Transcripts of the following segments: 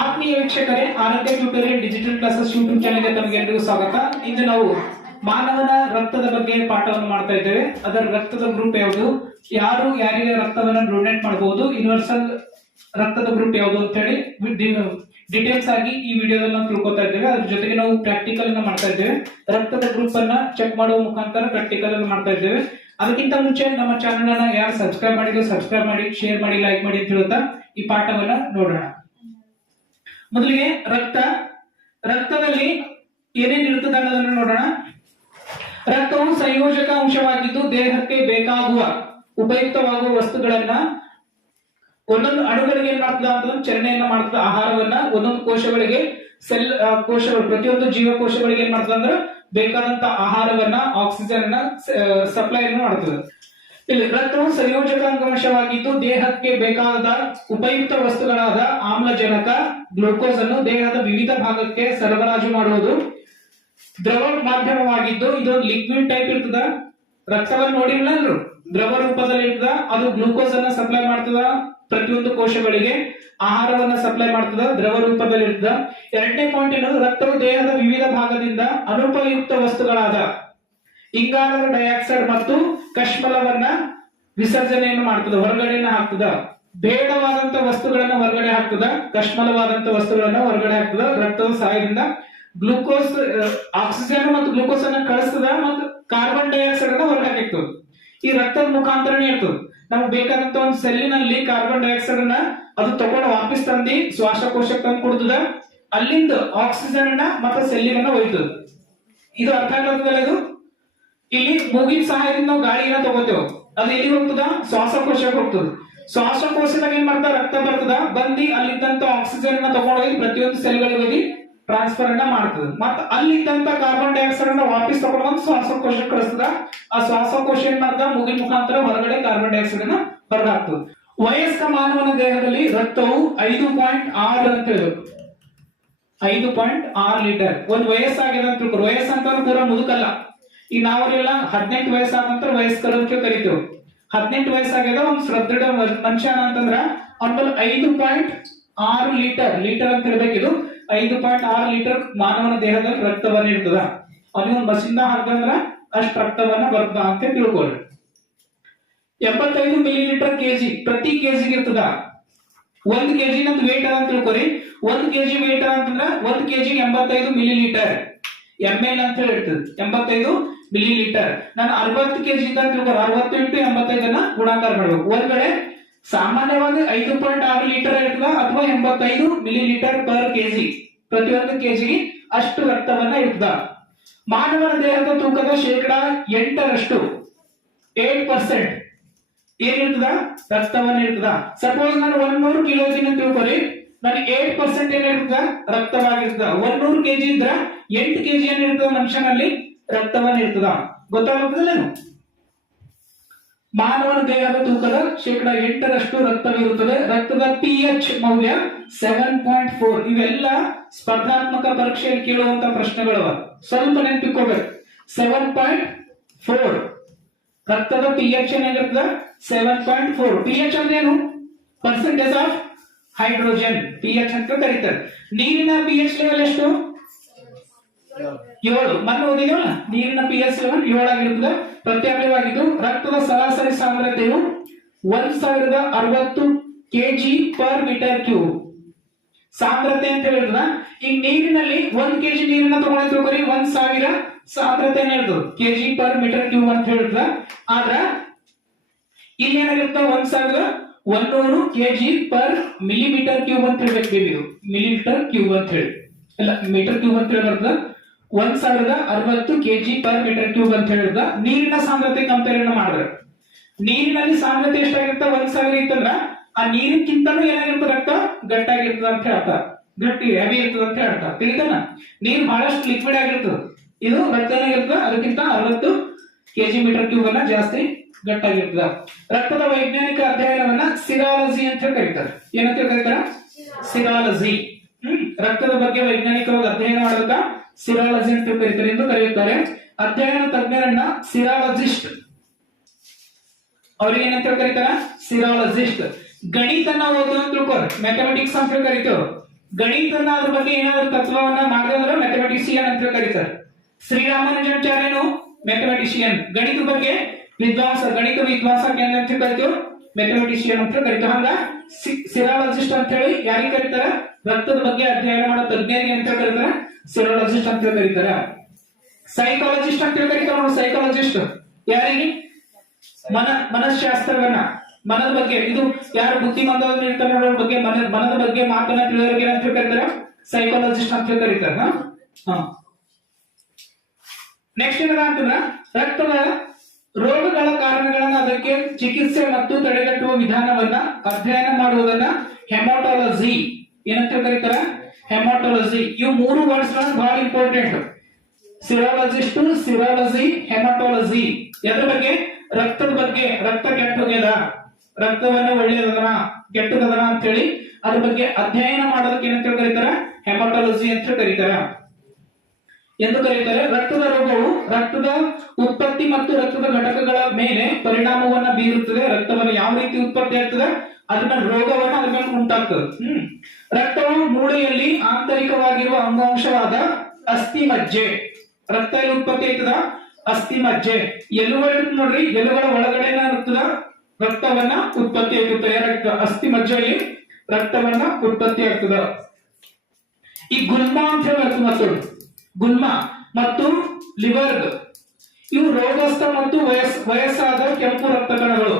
ಆತ್ಮೀಯ ವೀಕ್ಷಕರೇ, ಆರೋಗ್ಯ ಟ್ಯೂಟೋರಿಯಲ್ ಡಿಜಿಟಲ್ ಕ್ಲಾಸಸ್ ಯೂಟ್ಯೂಬ್ ಚಾನೆಲ್ಗೆ ತಮಗೆಲ್ಲರಿಗೂ ಸ್ವಾಗತ. ಇಂದು ನಾವು ಮಾನವನ ರಕ್ತದ ಬಗ್ಗೆ ಪಾಠವನ್ನು ಮಾಡ್ತಾ ಇದ್ದೇವೆ. ಅದರ ರಕ್ತದ ಗ್ರೂಪ್ ಯಾವುದು, ಯಾರು ಯಾರಿಗೆ ರಕ್ತವನ್ನು ಡೊನೇಟ್ ಮಾಡಬಹುದು, ಯೂನಿವರ್ಸಲ್ ರಕ್ತದ ಗ್ರೂಪ್ ಯಾವುದು ಅಂತ ಹೇಳಿ ಡಿಟೇಲ್ಸ್ ಆಗಿ ಈ ವಿಡಿಯೋದಲ್ಲಿ ನಾವು ತಿಳ್ಕೊತಾ ಇದ್ದೇವೆ. ಅದ್ರ ಜೊತೆಗೆ ನಾವು ಪ್ರಾಕ್ಟಿಕಲ್ ಅನ್ನ ಮಾಡ್ತಾ ಇದ್ದೇವೆ. ರಕ್ತದ ಗ್ರೂಪ್ ಅನ್ನ ಚೆಕ್ ಮಾಡುವ ಮುಖಾಂತರ ಪ್ರಾಕ್ಟಿಕಲ್ ಅನ್ನು ಮಾಡ್ತಾ ಇದ್ದೇವೆ. ಅದಕ್ಕಿಂತ ಮುಂಚೆ ನಮ್ಮ ಚಾನೆಲ್ ಅನ್ನ ಯಾರು ಸಬ್ಸ್ಕ್ರೈಬ್ ಮಾಡಿದ್ರು ಸಬ್ಸ್ಕ್ರೈಬ್ ಮಾಡಿ, ಶೇರ್ ಮಾಡಿ, ಲೈಕ್ ಮಾಡಿ ಅಂತ ಹೇಳ್ತಾ ಈ ಪಾಠವನ್ನ ನೋಡೋಣ. ಮೊದಲಿಗೆ ರಕ್ತದಲ್ಲಿ ಏನೇನು ಇರ್ತದೆ ಅನ್ನೋದನ್ನು ನೋಡೋಣ. ರಕ್ತವು ಸಂಯೋಜಕ ಅಂಶವಾಗಿದ್ದು ದೇಹಕ್ಕೆ ಬೇಕಾಗುವ ಉಪಯುಕ್ತವಾಗುವ ವಸ್ತುಗಳನ್ನ ಒಂದೊಂದು ಅಣುಗಳಿಗೆ ಏನ್ ಮಾಡ್ತದ ಅಂತಂದ್ರೆ ಚಲನೆಯನ್ನ ಮಾಡ್ತದ. ಆಹಾರವನ್ನ ಒಂದೊಂದು ಕೋಶಗಳಿಗೆ ಕೋಶಗಳು ಪ್ರತಿಯೊಂದು ಜೀವಕೋಶಗಳಿಗೆ ಏನ್ ಮಾಡ್ತದ ಅಂದ್ರೆ ಬೇಕಾದಂತ ಆಹಾರವನ್ನ ಆಕ್ಸಿಜನ್ ಅನ್ನ ಸಪ್ಲೈ ಮಾಡ್ತದೆ. ಇಲ್ಲಿ ರಕ್ತವು ಸಂಯೋಜಕ ಅಂಶವಾಗಿದ್ದು ದೇಹಕ್ಕೆ ಬೇಕಾದ ಉಪಯುಕ್ತ ವಸ್ತುಗಳಾದ ಆಮ್ಲಜನಕ, ಗ್ಲೂಕೋಸ್ ಅನ್ನು ದೇಹದ ವಿವಿಧ ಭಾಗಕ್ಕೆ ಸರಬರಾಜು ಮಾಡುವುದು. ದ್ರವ ಮಾಧ್ಯಮವಾಗಿದ್ದು ಇದೊಂದು ಲಿಕ್ವಿಡ್ ಟೈಪ್ ಇರ್ತದ. ರಕ್ತವನ್ನು ನೋಡಿಲ್ಲ ಅಂದ್ರು ದ್ರವ ರೂಪದಲ್ಲಿ ಇರ್ತದ. ಅದು ಗ್ಲೂಕೋಸ್ ಅನ್ನ ಸಪ್ಲೈ ಮಾಡ್ತದ, ಪ್ರತಿಯೊಂದು ಕೋಶಗಳಿಗೆ ಆಹಾರವನ್ನ ಸಪ್ಲೈ ಮಾಡ್ತದ, ದ್ರವ ರೂಪದಲ್ಲಿ ಇರ್ತದ. ಎರಡನೇ ಪಾಯಿಂಟ್ ಏನಂದ್ರೆ ರಕ್ತವು ದೇಹದ ವಿವಿಧ ಭಾಗದಿಂದ ಅನುಪಯುಕ್ತ ವಸ್ತುಗಳಾದ ಇಂಗಾಲದ ಡೈಆಕ್ಸೈಡ್ ಮತ್ತು ಕಶ್ಮಲವನ್ನ ವಿಸರ್ಜನೆಯನ್ನು ಮಾಡ್ತದ, ಹೊರಗಡೆನ ಹಾಕ್ತದ. ಬೇಡವಾದಂತ ವಸ್ತುಗಳನ್ನ ಹೊರಗಡೆ ಹಾಕ್ತದ, ಕಶ್ಮಲವಾದಂತ ವಸ್ತುಗಳನ್ನ ಹೊರಗಡೆ ಹಾಕ್ತದ. ರಕ್ತದ ಸಹಾಯದಿಂದ ಗ್ಲೂಕೋಸ್ ಆಕ್ಸಿಜನ್ ಮತ್ತು ಗ್ಲೂಕೋಸ್ ಅನ್ನ ಕಳಿಸ್ತದ ಮತ್ತು ಕಾರ್ಬನ್ ಡೈಆಕ್ಸೈಡ್ ಅನ್ನ ಹೊರಗೆ ಹಾಕ್ತದ. ಈ ರಕ್ತದ ಮುಖಾಂತರನೇ ಇರ್ತದೆ. ನಮ್ಗೆ ಬೇಕಾದಂತ ಒಂದು ಸೆಲ್ಲಿನಲ್ಲಿ ಕಾರ್ಬನ್ ಡೈಆಕ್ಸೈಡ್ ಅನ್ನ ಅದು ತಗೊಂಡು ವಾಪಸ್ ತಂದು ಶ್ವಾಸಕೋಶಕ್ಕೆ ತಂದು ಕೊಡ್ತದ. ಅಲ್ಲಿಂದ ಆಕ್ಸಿಜನ್ ಅನ್ನ ಮತ್ತೆ ಸೆಲ್ಲಿನ ಒಯ್ತದ. ಇದು ಅರ್ಥ ಆಗ್ತದಲ್ಲ. ಇದು ಇಲ್ಲಿ ಮೂಗಿನ ಸಹಾಯದಿಂದ ನಾವು ಗಾಳಿಯನ್ನ ತಗೋತೇವೆ. ಅದು ಎಲ್ಲಿ ಹೋಗ್ತದ? ಶ್ವಾಸಕೋಶಕ್ಕೆ ಹೋಗ್ತದೆ. ಶ್ವಾಸಕೋಶದಾಗ ಏನ್ ಮಾಡ್ತಾ ರಕ್ತ ಬರ್ತದ, ಬಂದಿ ಅಲ್ಲಿದ್ದಂತ ಆಕ್ಸಿಜನ್ ಅನ್ನ ತಗೊಂಡೋಗಿ ಪ್ರತಿಯೊಂದು ಸೆಲ್ಗಳಿಗೆ ಹೋಗಿ ಟ್ರಾನ್ಸ್ಫರ್ ಅನ್ನ ಮಾಡ್ತದೆ. ಮತ್ತೆ ಅಲ್ಲಿದ್ದಂತ ಕಾರ್ಬನ್ ಡೈಆಕ್ಸೈಡ್ ಅನ್ನ ವಾಪಸ್ ತಗೊಂಡು ಶ್ವಾಸಕೋಶಕ್ಕೆ ಕಳಿಸ್ತದ. ಆ ಶ್ವಾಸಕೋಶ ಏನ್ ಮಾಡ್ತದ, ಮೂಗಿನ ಮುಖಾಂತರ ಹೊರಗಡೆ ಕಾರ್ಬನ್ ಡೈಆಕ್ಸೈಡ್ ಅನ್ನ ಹೊರಗಾಗ್ತದೆ. ವಯಸ್ಕ ಮಾನವನ ದೇಹದಲ್ಲಿ ರಕ್ತವು 5.6 ಅಂತ ಹೇಳ್ಬೇಕು. 5.6 ಲೀಟರ್. ಒಂದು ವಯಸ್ಸಾಗಿದೆ ಅಂತ ತಿಳ್ಕೊರು. ವಯಸ್ಸಂತ ಪೂರ ಮುದುಕಲ್ಲ. ಈಗ ನಾವರೆಲ್ಲ 18 ವಯಸ್ಸಾದ ನಂತರ ವಯಸ್ಕರು ಅಂತ ಕರಿತೇವೆ. 18 ವಯಸ್ಸಾಗ್ಯದ ಒಂದು ಸದೃಢ ಮನುಷ್ಯ ಅಂತಂದ್ರ ಅವ್ನಲ್ಲಿ 5.6 ಲೀಟರ್ ಅಂತ ಹೇಳ್ಬೇಕಿದು. 5.6 ಲೀಟರ್ ಮಾನವನ ದೇಹದಲ್ಲಿ ರಕ್ತವನ್ನ ಇರ್ತದ. ಅವನಿಗೆ ಒಂದು ಮಷಿನ್ ಹಾಕಂದ್ರ ಅಷ್ಟು ರಕ್ತವನ್ನ ಬರ್ತದ ಅಂತ ತಿಳ್ಕೊಳ್ಳಿ. 75 ಮಿಲಿಲೀಟರ್ ಕೆಜಿ ಪ್ರತಿ ಕೆಜಿಗೆ ಇರ್ತದ. 1 ಕೆಜಿ ನಂದು ವೇಟ್ ಅದ ಅಂತ ತಿಳ್ಕೊರಿ. 1 ಕೆಜಿ ವೇಟ್ ಅಂತಂದ್ರ 1 ಕೆಜಿ 85 ಮಿಲಿಲೀಟರ್ ml ಅಂತ ಹೇಳಿ ಇರ್ತದೆ. 85 ಮಿಲಿಲೀಟರ್. ನಾನು 60 ಕೆಜಿ ಅಂತ ತಿಳ್ಕೊರಿ. 60 into 85 ಗುಣಾಕಾರ ಮಾಡಬೇಕು. ಒಂದ್ ಕಡೆ ಸಾಮಾನ್ಯವಾಗಿ 5.6 ಲೀಟರ್ ಇರ್ತದ ಅಥವಾ 85 ಮಿಲಿಲೀಟರ್ ಪರ್ ಕೆಜಿ. ಪ್ರತಿಯೊಂದು ಕೆಜಿಗೆ ಅಷ್ಟು ರಕ್ತವನ್ನ ಇರ್ತದ. ಮಾನವನ ದೇಹದ ತೂಕದ 8% 8% ಏನಿರ್ತದ ರಕ್ತವನ್ನ ಇರ್ತದ. ಸಪೋಸ್ ನಾನು 100 ಕಿಲೋ ಇದೀನಿ ಅಂತ ತಿಳ್ಕೊರಿ. ನನಗೆ 8% ಏನಿರ್ತದ ರಕ್ತವಾಗಿರ್ತದ. 100 ಕೆಜಿ ಇದ್ರ 8 ಕೆಜಿ ಏನಿರ್ತದ ಮನುಷ್ಯನಲ್ಲಿ ರಕ್ತವನ್ನ ಇರ್ತದ. ಗೊತ್ತಾಗುತ್ತದೇನು? ಮಾನವನ ದೇಹದ ತೂಕದ 8% ರಕ್ತವಿರುತ್ತದೆ. ರಕ್ತದ pH ಮೌಲ್ಯ 7.4. ಇವೆಲ್ಲ ಸ್ಪರ್ಧಾತ್ಮಕ ಪರೀಕ್ಷೆಯಲ್ಲಿ ಕೇಳುವಂತ ಪ್ರಶ್ನೆಗಳವ. ಸ್ವಲ್ಪ ನೆನಪಿಟ್ಕೋಬೇಕು. 7.4 ರಕ್ತದ pH ಏನಾಗಿರ್ತದ 7.4. pH ಅಂದ್ರೆ ಏನು? ಪರ್ಸೆಂಟೇಜ್ ಆಫ್ ಹೈಡ್ರೋಜನ್ pH ಅಂತ ಕರೀತಾರೆ. ನೀರಿನ pH ಲೆವೆಲ್ ಎಷ್ಟು? 7. ಮೊನ್ನೆ ಓದಿದವಲ್ಲ, ನೀರಿನ pH ಲೆವೆಲ್ 7 ಆಗಿರ್ತದೆ. ಪ್ರತ್ಯಾಮ್ಲವಾಗಿದ್ದು ರಕ್ತದ ಸರಾಸರಿ ಸಾಂದ್ರತೆಯು 1060 ಕೆಜಿ ಪರ್ ಮೀಟರ್ ಕ್ಯೂಬ್ ಸಾಂದ್ರತೆ ಅಂತ ಹೇಳಿರ್ತದ. ಈ ನೀರಿನಲ್ಲಿ 1 ಕೆಜಿ ನೀರನ್ನ ತಗೊಂಡ್ರಿ 1000 ಸಾಂದ್ರತೆ ಇರ್ತದೆ ಕೆಜಿ ಪರ್ ಮೀಟರ್ ಕ್ಯೂಬ್ ಅಂತ ಹೇಳಿರ್ತದ. ಆದ್ರ ಇಲ್ಲಿ ಏನಾಗಿರ್ತದೆ 1100 ಕೆಜಿ ಪರ್ ಮಿಲಿಮೀಟರ್ ಕ್ಯೂಬ್ ಅಂತ ಹೇಳ್ಬೇಕು. ಇದು ಮಿಲಿಮೀಟರ್ ಕ್ಯೂಬ್ ಅಂತ ಹೇಳಿ ಅಲ್ಲ, ಮೀಟರ್ ಕ್ಯೂಬ್ ಅಂತ ಹೇಳಿ ಬರ್ತದ. 1060 ಕೆಜಿ ಪರ್ ಮೀಟರ್ ಕ್ಯೂಬ್ ಅಂತ ಹೇಳಿದ. ನೀರಿನ ಸಾಂದ್ರತೆ ಕಂಪೇರ್ ಮಾಡಿದ್ರೆ ನೀರಿನಲ್ಲಿ ಸಾಂದ್ರತೆ ಎಷ್ಟಾಗಿರ್ತದೆ 1000 ಇತ್ತಂದ್ರ ಆ ನೀರಿಗಿಂತನೂ ಏನಾಗಿರ್ತದೆ ರಕ್ತ ಗಟ್ಟಾಗಿರ್ತದ ಅಂತ ಹೇಳ್ತಾರೆ. ಗಟ್ಟಿ ಹೆವಿ ಇರ್ತದ ಅಂತ ಹೇಳ್ತಾರೆ. ತಿಳಿದನ? ನೀರು ಬಹಳಷ್ಟು ಲಿಕ್ವಿಡ್ ಆಗಿರ್ತದೆ. ಇದು ರಕ್ತ ಏನಾಗಿರ್ತದೆ ಅದಕ್ಕಿಂತ 60 ಕೆಜಿ ಮೀಟರ್ ಕ್ಯೂಬ್ ಅನ್ನ ಜಾಸ್ತಿ ಗಟ್ಟಾಗಿರ್ತದ. ರಕ್ತದ ವೈಜ್ಞಾನಿಕ ಅಧ್ಯಯನವನ್ನ ಸಿರಾಲಜಿ ಅಂತ ಕರೀತಾರೆ. ಏನಂತ ಕರೀತಾರ? ಸಿರಾಲಜಿ. ರಕ್ತದ ಬಗ್ಗೆ ವೈಜ್ಞಾನಿಕವಾಗಿ ಅಧ್ಯಯನ ಮಾಡೋದಕ್ಕ ಸಿರಾಲಜಿ ಅಂತ ಕರೀತಾರೆ ಎಂದು ಕರೆಯುತ್ತಾರೆ. ಅಧ್ಯಯನ ತಜ್ಞರನ್ನ ಸಿರಾಲಜಿಸ್ಟ್ ಅವ್ರಿಗೆ ಏನಂತ ಕರೀತಾರ? ಸಿರಾಲಜಿಸ್ಟ್. ಗಣಿತನ ಓದು ಅಂತ ತಿಳ್ಕೊರಿ, ಮ್ಯಾಥಮೆಟಿಕ್ಸ್ ಅಂತ ಹೇಳಿ ಕರಿತೇವೆ. ಗಣಿತನ ಅದ್ರ ಬಗ್ಗೆ ಏನಾದ್ರು ತತ್ವವನ್ನ ಮಾಡಿದ್ರೆ ಮ್ಯಾಥಮೆಟಿಷಿಯನ್ ಅಂತ ಹೇಳಿ ಕರೀತಾರೆ. ಶ್ರೀರಾಮಾನುಜಾಚಾರ್ಯನು ಮ್ಯಾಥಮೆಟಿಷಿಯನ್, ಗಣಿತ ಬಗ್ಗೆ ವಿದ್ವಾಂಸ, ಗಣಿತ ವಿದ್ವಾಂಸ ಅಂತ ಕರಿತೇವೆ, ಮ್ಯಾಥಮೆಟಿಷಿಯನ್ ಅಂತ ಕರಿತೇವೆ. ಹಂಗ ಸಿರಾಲಜಿಸ್ಟ್ ಅಂತ ಹೇಳಿ ಯಾರಿಗೆ ಕರೀತಾರ? ರಕ್ತದ ಬಗ್ಗೆ ಅಧ್ಯಯನ ಮಾಡೋ ತಜ್ಞರಿಗೆ ಅಂತ ಕರೀತಾರ, ಸಿರಾಲಜಿಸ್ಟ್ ಅಂತ ಕರೀತಾರ. ಸೈಕಾಲಜಿಸ್ಟ್ ಅಂತ ಕರೀತಾರ. ಸೈಕಾಲಜಿಸ್ಟ್ ಯಾರಿಗೆ? ಮನಃಶಾಸ್ತ್ರವನ್ನ, ಮನದ ಬಗ್ಗೆ, ಇದು ಯಾರು ಬುದ್ಧಿಮಂದವನ್ನು ಇರ್ತಾರೆ ಅನ್ನೋದ್ರ ಬಗ್ಗೆ, ಮನದ ಬಗ್ಗೆ ಮಾತನ್ನ ತಿಳಿಯೋರಿಗೆ ಅಂತ ಕರೀತಾರ, ಸೈಕಾಲಜಿಸ್ಟ್ ಅಂತ ಕರೀತಾರ. ನೆಕ್ಸ್ಟ್ ಏನದ ಅಂತಂದ್ರ ರಕ್ತದ ರೋಗಗಳ ಕಾರಣಗಳನ್ನ, ಅದಕ್ಕೆ ಚಿಕಿತ್ಸೆ ಮತ್ತು ತಡೆಗಟ್ಟುವ ವಿಧಾನವನ್ನ ಅಧ್ಯಯನ ಮಾಡುವುದನ್ನ ಹೆಮಾಟಾಲಜಿ ಏನಂತ ಕರೀತಾರ? ಹೆಮಾಟಾಲಜಿ. ಇವು ಮೂರು ವರ್ಡ್ಸ್ ಬಹಳ ಇಂಪಾರ್ಟೆಂಟ್. ಸಿರಾಲಜಿಸ್ಟ್, ಸಿರಾಲಜಿ, ಹೆಮಾಟಾಲಜಿ. ಎದ್ರ ಬಗ್ಗೆ? ರಕ್ತದ ಬಗ್ಗೆ. ರಕ್ತ ಕೆಟ್ಟ ಹೋಗ್ಯದ, ರಕ್ತವನ್ನ ಒಳ್ಳೆಯದನ ಕೆಟ್ಟದನ ಅಂತ ಹೇಳಿ ಅದ್ರ ಬಗ್ಗೆ ಅಧ್ಯಯನ ಮಾಡೋದಕ್ಕೆ ಏನಂತ ಕರೀತಾರ? ಹೆಮಾಟಾಲಜಿ ಅಂತ ಕರೀತಾರ. ಎಂದು ಕರೀತಾರೆ. ರಕ್ತದ ರೋಗವು ರಕ್ತದ ಉತ್ಪತ್ತಿ ಮತ್ತು ರಕ್ತದ ಘಟಕಗಳ ಮೇಲೆ ಪರಿಣಾಮವನ್ನ ಬೀರುತ್ತದೆ. ರಕ್ತವನ್ನು ಯಾವ ರೀತಿ ಉತ್ಪತ್ತಿ ಆಗ್ತದೆ, ಅದನ್ನ ರೋಗವನ್ನ ಅದ್ರ ಮೇಲೆ ಉಂಟಾಗ್ತದೆ. ರಕ್ತವು ಮೂಳೆಯಲ್ಲಿ ಆಂತರಿಕವಾಗಿರುವ ಅಂಗಾಂಶವಾದ ಅಸ್ಥಿ ಮಜ್ಜೆ, ರಕ್ತ ಎಲ್ಲಿ ಉತ್ಪತ್ತಿ ಆಗ್ತದ? ಅಸ್ಥಿ ಮಜ್ಜೆ. ಎಲುಗಳು ನೋಡ್ರಿ, ಎಲುಗಳ ಒಳಗಡೆ ಇರ್ತದ ರಕ್ತವನ್ನ ಉತ್ಪತ್ತಿ ಆಗುತ್ತೆ. ರಕ್ತ ಅಸ್ಥಿ ಮಜ್ಜೆಯಲ್ಲಿ ರಕ್ತವನ್ನ ಉತ್ಪತ್ತಿ ಆಗ್ತದ. ಈ ಗುಲ್ಮ ಅಂತ ಹೇಳಿ ಮತ್ತೊಂದು ಗುಲ್ಮ ಮತ್ತು ಲಿವರ್ಗ್, ಇವು ರೋಗಸ್ಥ ಮತ್ತು ವಯಸ್ಸಾದ ಕೆಂಪು ರಕ್ತ ಕಣಗಳು.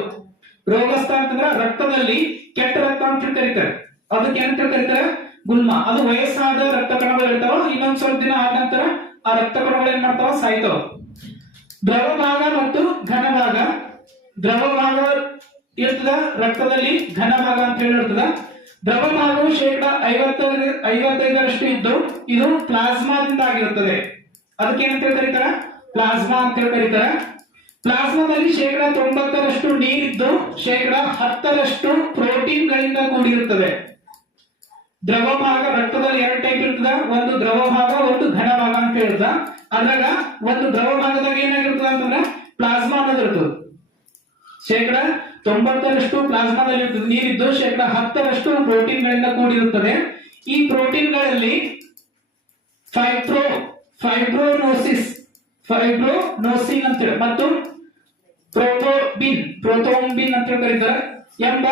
ರೋಗಸ್ಥ ಅಂತಂದ್ರೆ ರಕ್ತದಲ್ಲಿ ಕೆಟ್ಟ ರಕ್ತ ಅಂತ ಕರೀತಾರೆ, ಅದಕ್ಕೆ ಏನಂತ ಕರೀತಾರೆ? ಗುಲ್ಮ. ಅದು ವಯಸ್ಸಾದ ರಕ್ತ ಕಣಗಳು ಇರ್ತಾವ, ಇನ್ನೊಂದ್ ಸ್ವಲ್ಪ ದಿನ ಆದ ನಂತರ ಆ ರಕ್ತ ಕಣಗಳು ಏನ್ ಮಾಡ್ತಾವ? ಸಾಯ್ತಾವ. ದ್ರವ ಭಾಗ ಮತ್ತು ಘನ ಭಾಗ. ದ್ರವ ಭಾಗ ಇರ್ತದ ರಕ್ತದಲ್ಲಿ, ಘನ ಭಾಗ ಅಂತ ಹೇಳಿ ಇರ್ತದ. ದ್ರವ ಭಾಗವು ಶೇಕಡಾ 55ರಷ್ಟು ಇದ್ದು ಇದು ಪ್ಲಾಸ್ಮಾದಿಂದ ಆಗಿರುತ್ತದೆ. ಅದಕ್ಕೆ ಏನಂತ ಕರೀತಾರ? ಪ್ಲಾಸ್ಮಾ ಅಂತ ಕರೀತಾರ. ಪ್ಲಾಸ್ಮಾದಲ್ಲಿ ಶೇಕಡಾ 90ರಷ್ಟು ನೀರಿದ್ದು ಶೇಕಡಾ 10ರಷ್ಟು ಪ್ರೋಟೀನ್ಗಳಿಂದ ಕೂಡಿರುತ್ತದೆ. ದ್ರವ ಭಾಗ ರಕ್ತದಲ್ಲಿ ಎರಡು ಟೈಪ್ ಇರ್ತದ, ಒಂದು ದ್ರವ ಭಾಗ, ಒಂದು ಘನ ಭಾಗ ಅಂತ ಹೇಳ್ದ. ಅದ್ರಾಗ ಒಂದು ದ್ರವ ಭಾಗದಾಗ ಏನಾಗಿರ್ತದ ಅಂತಂದ್ರೆ ಪ್ಲಾಸ್ಮಾ ಅನ್ನೋದು ಇರ್ತದೆ. ಶೇಕಡಾ 90ರಷ್ಟು ಪ್ಲಾಸ್ಮಾದಲ್ಲಿ ಇರ್ತದೆ ನೀರಿದ್ದು, ಶೇಕಡಾ 10ರಷ್ಟು ಪ್ರೋಟೀನ್ಗಳಿಂದ ಕೂಡಿರುತ್ತದೆ. ಈ ಪ್ರೋಟೀನ್ಗಳಲ್ಲಿ ಫೈಬ್ರೋನೋಸಿನ್ ಅಂತ ಹೇಳಿ ಮತ್ತು ಪ್ರೋಥೋಂಬಿನ್ ಅಂತ ಕರೀತಾರೆ ಎಂಬ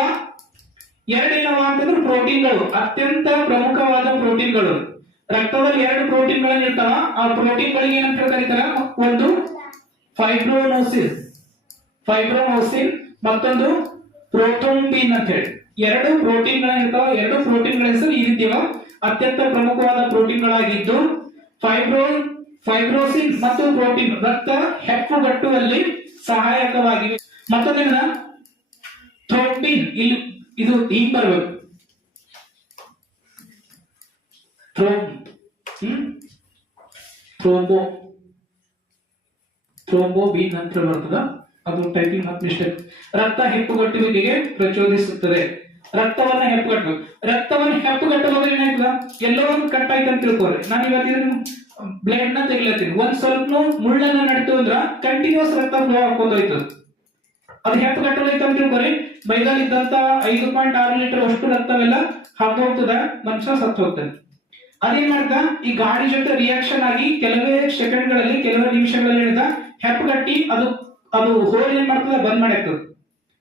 ಎರಡೇನವ ಅಂತಂದ್ರೆ ಪ್ರೋಟೀನ್ಗಳು, ಅತ್ಯಂತ ಪ್ರಮುಖವಾದ ಪ್ರೋಟೀನ್ಗಳು. ರಕ್ತದಲ್ಲಿ ಎರಡು ಪ್ರೋಟೀನ್ಗಳು ಇರ್ತಾವ, ಆ ಪ್ರೋಟೀನ್ಗಳಿಗೆ ಏನಂತ ಕರೀತಾರ? ಒಂದು ಫೈಬ್ರೋನೋಸಿನ್ ಮತ್ತೊಂದು ಪ್ರೋಥೋಂಬಿನ್ ಅಂತ ಹೇಳಿ ಎರಡು ಪ್ರೋಟೀನ್ಗಳ ಇರ್ತಾವ. ಎರಡು ಪ್ರೋಟೀನ್ಗಳ ಹೆಸರು ಈ ರೀತಿಯ ಅತ್ಯಂತ ಪ್ರಮುಖವಾದ ಪ್ರೋಟೀನ್ಗಳಾಗಿದ್ದು ಫೈಬ್ರೋಸಿನ್ ಮತ್ತು ಪ್ರೋಟೀನ್ ರಕ್ತ ಹೆಪ್ಪುಗಟ್ಟುವಲ್ಲಿ ಸಹಾಯಕವಾಗಿವೆ. ಮತ್ತೊಂದೇನ ಥ್ರೋಂಬಿನ್, ಇಲ್ಲಿ ಇದು ಹಿಂಗ್ ಬರ್ಬೇಕು, ಥ್ರೋಂಬೋಬಿನ್ ಅಂತ ಬರ್ತದ, ಅದು ಟೈಪಿಂಗ್ ಮತ್ತು ಮಿಸ್ಟೇಕ್. ರಕ್ತ ಹೆಪ್ಪುಗಟ್ಟುವಿಕೆಗೆ ಪ್ರಚೋದಿಸುತ್ತದೆ. ರಕ್ತವನ್ನ ಹೆಪ್ಪುಗಟ್ಟುವಾಗ ಏನಾಯ್ತದ? ಎಲ್ಲೋ ಒಂದು ಕಟ್ ಆಯ್ತು ಅಂತ ತಿಳ್ಕೊರಿ. ನಾನು ಇವತ್ತಿನ ಬ್ಲೇಡ್ ನ ತೆಗಿಲತ್ತೀನಿ, ಒಂದ್ ಸ್ವಲ್ಪ ಮುಳ್ಳನ್ನ ನಡ್ತು ಅಂದ್ರ ಕಂಟಿನ್ಯೂಸ್ ರಕ್ತ ಫ್ಲೋ ಹಾಕೋದೋಯ್ತು. ಅದು ಹೆಪ್ಪುಗಟ್ಟೋದೈತೆ ಅಂತ ತಿಳ್ಕೊರಿ. ಮೈದಲ್ಲಿ ಇದ್ದಂತ 5.6 ಲೀಟರ್ ಅಷ್ಟು ರಕ್ತವೆಲ್ಲ ಹಾಕೋಗ್ತದ, ಮನುಷ್ಯ ಸತ್ತು ಹೋಗ್ತಾನೆ. ಅದೇನ್ ಮಾಡ್ದ? ಈ ಗಾಡಿ ಜೊತೆ ರಿಯಾಕ್ಷನ್ ಆಗಿ ಕೆಲವೇ ಸೆಕೆಂಡ್ಗಳಲ್ಲಿ, ಕೆಲವೇ ನಿಮಿಷಗಳಲ್ಲಿ ಹೆಪ್ಪುಗಟ್ಟಿ ಅದು ಹೋಲ್ ಏನ್ ಮಾಡ್ತದೆ? ಬಂದ್ ಮಾಡ್ತದೆ.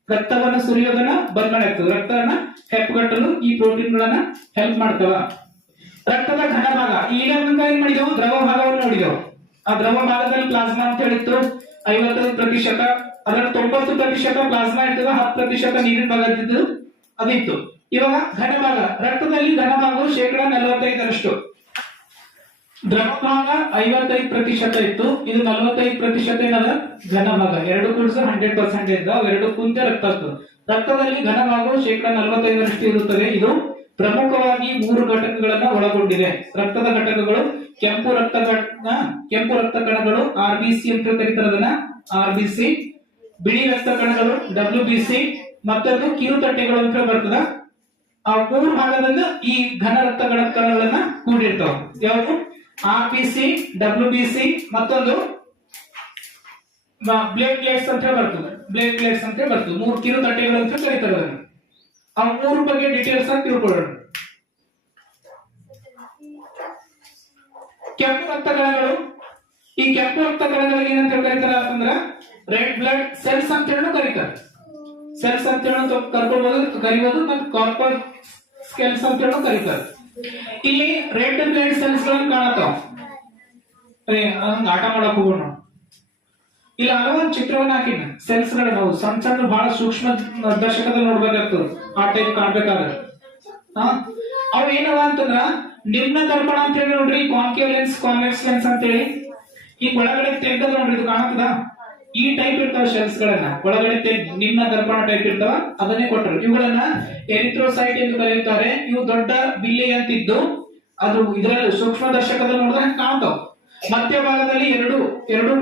ರಕ್ತವನ್ನ ಸುರಿಯೋದನ್ನ ಬಂದ್ ಮಾಡ್ತದೆ. ರಕ್ತವನ್ನ ಹೆಪ್ಪುಗಟ್ಟಲು ಈ ಪ್ರೋಟೀನ್ಗಳನ್ನ ಹೆಲ್ಪ್ ಮಾಡ್ತವ. ರಕ್ತದ ಘನ ಭಾಗ, ಈಗ ಏನ್ ಮಾಡಿದೆವು? ದ್ರವ ಭಾಗವನ್ನು ನೋಡಿದೆವು. ಆ ದ್ರವ ಭಾಗದಲ್ಲಿ ಪ್ಲಾಸ್ಮಾ ಅಂತ ಹೇಳಿತ್ತು 55%, ಅದರಲ್ಲಿ 90% ಪ್ಲಾಸ್ಮಾ ಇರ್ತದೆ, 10% ನೀರಿನ ಭಾಗ ಇರ್ತಿದ್ದು ಅದಿತ್ತು. ಇವಾಗ ಘನ ಭಾಗ, ರಕ್ತದಲ್ಲಿ ಘನ ಭಾಗವು ಶೇಕಡಾ 45ರಷ್ಟು. ದ್ರವ ಭಾಗ 55% ಇತ್ತು, ಇದು 45% ಏನದ ಘನ ಭಾಗ. ಎರಡು ಕೂಡಿಸ 100% ಇದ್ದ, ಅವೆರಡು ಕುಂತೆ ರಕ್ತ ಆಗ್ತದೆ. ರಕ್ತದಲ್ಲಿ ಘನ ಭಾಗವು ಶೇಕಡಾ 45ರಷ್ಟು ಇರುತ್ತದೆ. ಇದು ಪ್ರಮುಖವಾಗಿ 3 ಘಟಕಗಳನ್ನ ಒಳಗೊಂಡಿದೆ. ರಕ್ತದ ಘಟಕಗಳು ಕೆಂಪು ರಕ್ತ ಕಣಗಳು ಆರ್ಬಿಸಿ ಅಂತ ಕರೀತಾರೆ ಅದನ್ನ, ಆರ್ಬಿಸಿ. ಬಿಳಿ ರಕ್ತ ಕಣಗಳು WBC, ಮತ್ತೊಂದು ಕಿರುತಟ್ಟೆಗಳು ಅಂತ ಬರ್ತದ. ಆ 3 ಭಾಗದಿಂದ ಈ ಘನ ರಕ್ತ ಕಣಗಳನ್ನ ಕೂಡಿರ್ತಾವ. ಯಾವುದು? RBC, WBC, ಮತ್ತೊಂದು ಬ್ಲೇಟ್ಲೆಟ್ಸ್ ಅಂತ ಬರ್ತದೆ. 3 ಕಿರುತಟ್ಟೆಗಳು ಅಂತ ಕರೀತಾರೆ ಅದನ್ನ. ಆ ಮೂರು ಬಗ್ಗೆ ಡೀಟೇಲ್ಸ್ ಆಗಿ ತಿಳ್ಕೊಳ್ಳೋಣ. ಕೆಂಪು ರಕ್ತ ಕಣಗಳು, ಈ ಕೆಂಪು ರಕ್ತ ಕಣಗಳಿಗೆ ಏನಂತ ಕರೀತಾರ ಅಂತಂದ್ರ ರೆಡ್ ಬ್ಲಡ್ ಸೆಲ್ಸ್ ಅಂತ ಹೇಳಿ ಕರೀತಾರೆ. ಸೆಲ್ಸ್ ಅಂತ ಹೇಳಿ ಕರಿಬಹುದು ಮತ್ತು ಕಾರ್ಪಲ್ ಸ್ಕೆಲ್ಸ್ ಅಂತ ಹೇಳಿ ಕರೀತಾರೆ. ಇಲ್ಲಿ ರೆಡ್ ಬ್ಲಡ್ ಸೆಲ್ಸ್ ಗಳನ್ನ ಕಾಣತಾವ. ಆಟ ಮಾಡಕ್ ಹೋಗೋಣ. ಇಲ್ಲಿ ಹಲವಾರು ಚಿತ್ರವನ್ನ ಹಾಕಿನ ಸೆಲ್ಸ್ ಗಳ ನಾವು ಸಣ್ಣ ಸಣ್ಣ ಬಹಳ ಸೂಕ್ಷ್ಮ ದರ್ಶಕದಲ್ಲಿ ನೋಡ್ಬೇಕಾಗ್ತದೆ. ಆ ಟೈಪ್ ಕಾಣ್ಬೇಕಾದ್ರೆ ಅವು ಏನವ ಅಂತಂದ್ರ ನಿಮ್ನ ದರ್ಪಣ ಅಂತ ಹೇಳಿ ನೋಡ್ರಿ, ಕಾನ್ಕೇವ್ ಲೆನ್ಸ್, ಕಾನ್ವೆಕ್ಸ್ ಲೆನ್ಸ್ ಅಂತ ಹೇಳಿ. ಈ ಒಳಗಡೆ ತೆಗ್ದ ನೋಡ್ರಿ, ಇದು ಕಾಣತದ. ಈ ಟೈಪ್ ಇರ್ತಾವ ಸೆಲ್ಸ್ ಗಳನ್ನ ಒಳಗಡೆ ನಿಮ್ನ ದರ್ಪಣ ಟೈಪ್ ಇರ್ತಾವ, ಅದನ್ನೇ ಕೊಟ್ಟರು. ಇವುಗಳನ್ನ ಎರಿಥ್ರೋಸೈಟ್ ಎಂದು ಕರೆಯುತ್ತಾರೆ. ಇವು ದೊಡ್ಡ ಬಿಲ್ಲೆ ಅಂತಿದ್ದು ಅದು ಇದರಲ್ಲಿ ಸೂಕ್ಷ್ಮ ದರ್ಶಕದಲ್ಲಿ ನೋಡಿದ್ರೆ ಕಾಣ್ತಾವ. ಮಧ್ಯಭಾಗದಲ್ಲಿ ಎರಡು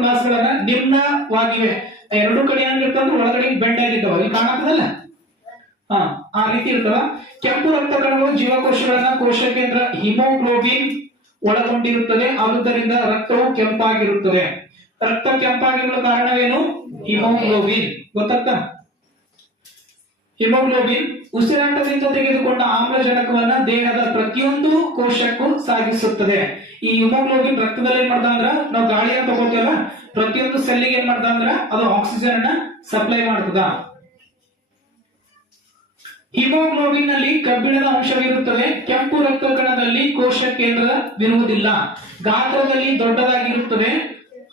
ಗ್ಲಾಸ್ ಗಳನ್ನ ನಿಮ್ನವಾಗಿವೆ. ಎರಡು ಕಡೆ ಏನಿರ್ತಾವ ಒಳಗಡೆ ಬೆಂಡ್ ಆಗಿರ್ತಾವ, ಇಲ್ಲಿ ಕಾಣತದಲ್ಲ. ಆ ರೀತಿ ಇರ್ತವ. ಕೆಂಪು ರಕ್ತ ಕಣಗಳು ಜೀವಕೋಶಗಳನ್ನ ಕೋಶ ಕೇಂದ್ರ ಹಿಮೋಗ್ಲೋಬಿನ್ ಒಳಗೊಂಡಿರುತ್ತದೆ. ಆದುದರಿಂದ ರಕ್ತವು ಕೆಂಪಾಗಿರುತ್ತದೆ. ರಕ್ತ ಕೆಂಪಾಗಿರುವ ಕಾರಣವೇನು? ಹಿಮೋಗ್ಲೋಬಿನ್. ಗೊತ್ತಾಗ್ತಾ? ಹಿಮೋಗ್ಲೋಬಿನ್ ಉಸಿರಾಟದಿಂದ ತೆಗೆದುಕೊಂಡ ಆಮ್ಲಜನಕವನ್ನ ದೇಹದ ಪ್ರತಿಯೊಂದು ಕೋಶಕ್ಕೂ ಸಾಗಿಸುತ್ತದೆ. ಈ ಹಿಮೋಗ್ಲೋಬಿನ್ ರಕ್ತದಲ್ಲಿ ಏನ್ ಮಾಡ್ದ ಅಂದ್ರ, ನಾವು ಗಾಳಿಯನ್ನು ತಗೋತೀವಲ್ಲ, ಪ್ರತಿಯೊಂದು ಸೆಲ್ಲಿಗೆ ಏನ್ ಮಾಡ್ದ ಅಂದ್ರ ಅದು ಆಕ್ಸಿಜನ್ ಅನ್ನ ಸಪ್ಲೈ ಮಾಡ್ತದ. ಹಿಮೋಗ್ಲೋಬಿನ್ ನಲ್ಲಿ ಕಬ್ಬಿಣದ ಅಂಶವಿರುತ್ತದೆ. ಕೆಂಪು ರಕ್ತ ಕಣದಲ್ಲಿ ಕೋಶ ಕೇಂದ್ರವಿರುವುದಿಲ್ಲ. ಗಾತ್ರದಲ್ಲಿ ದೊಡ್ಡದಾಗಿರುತ್ತದೆ.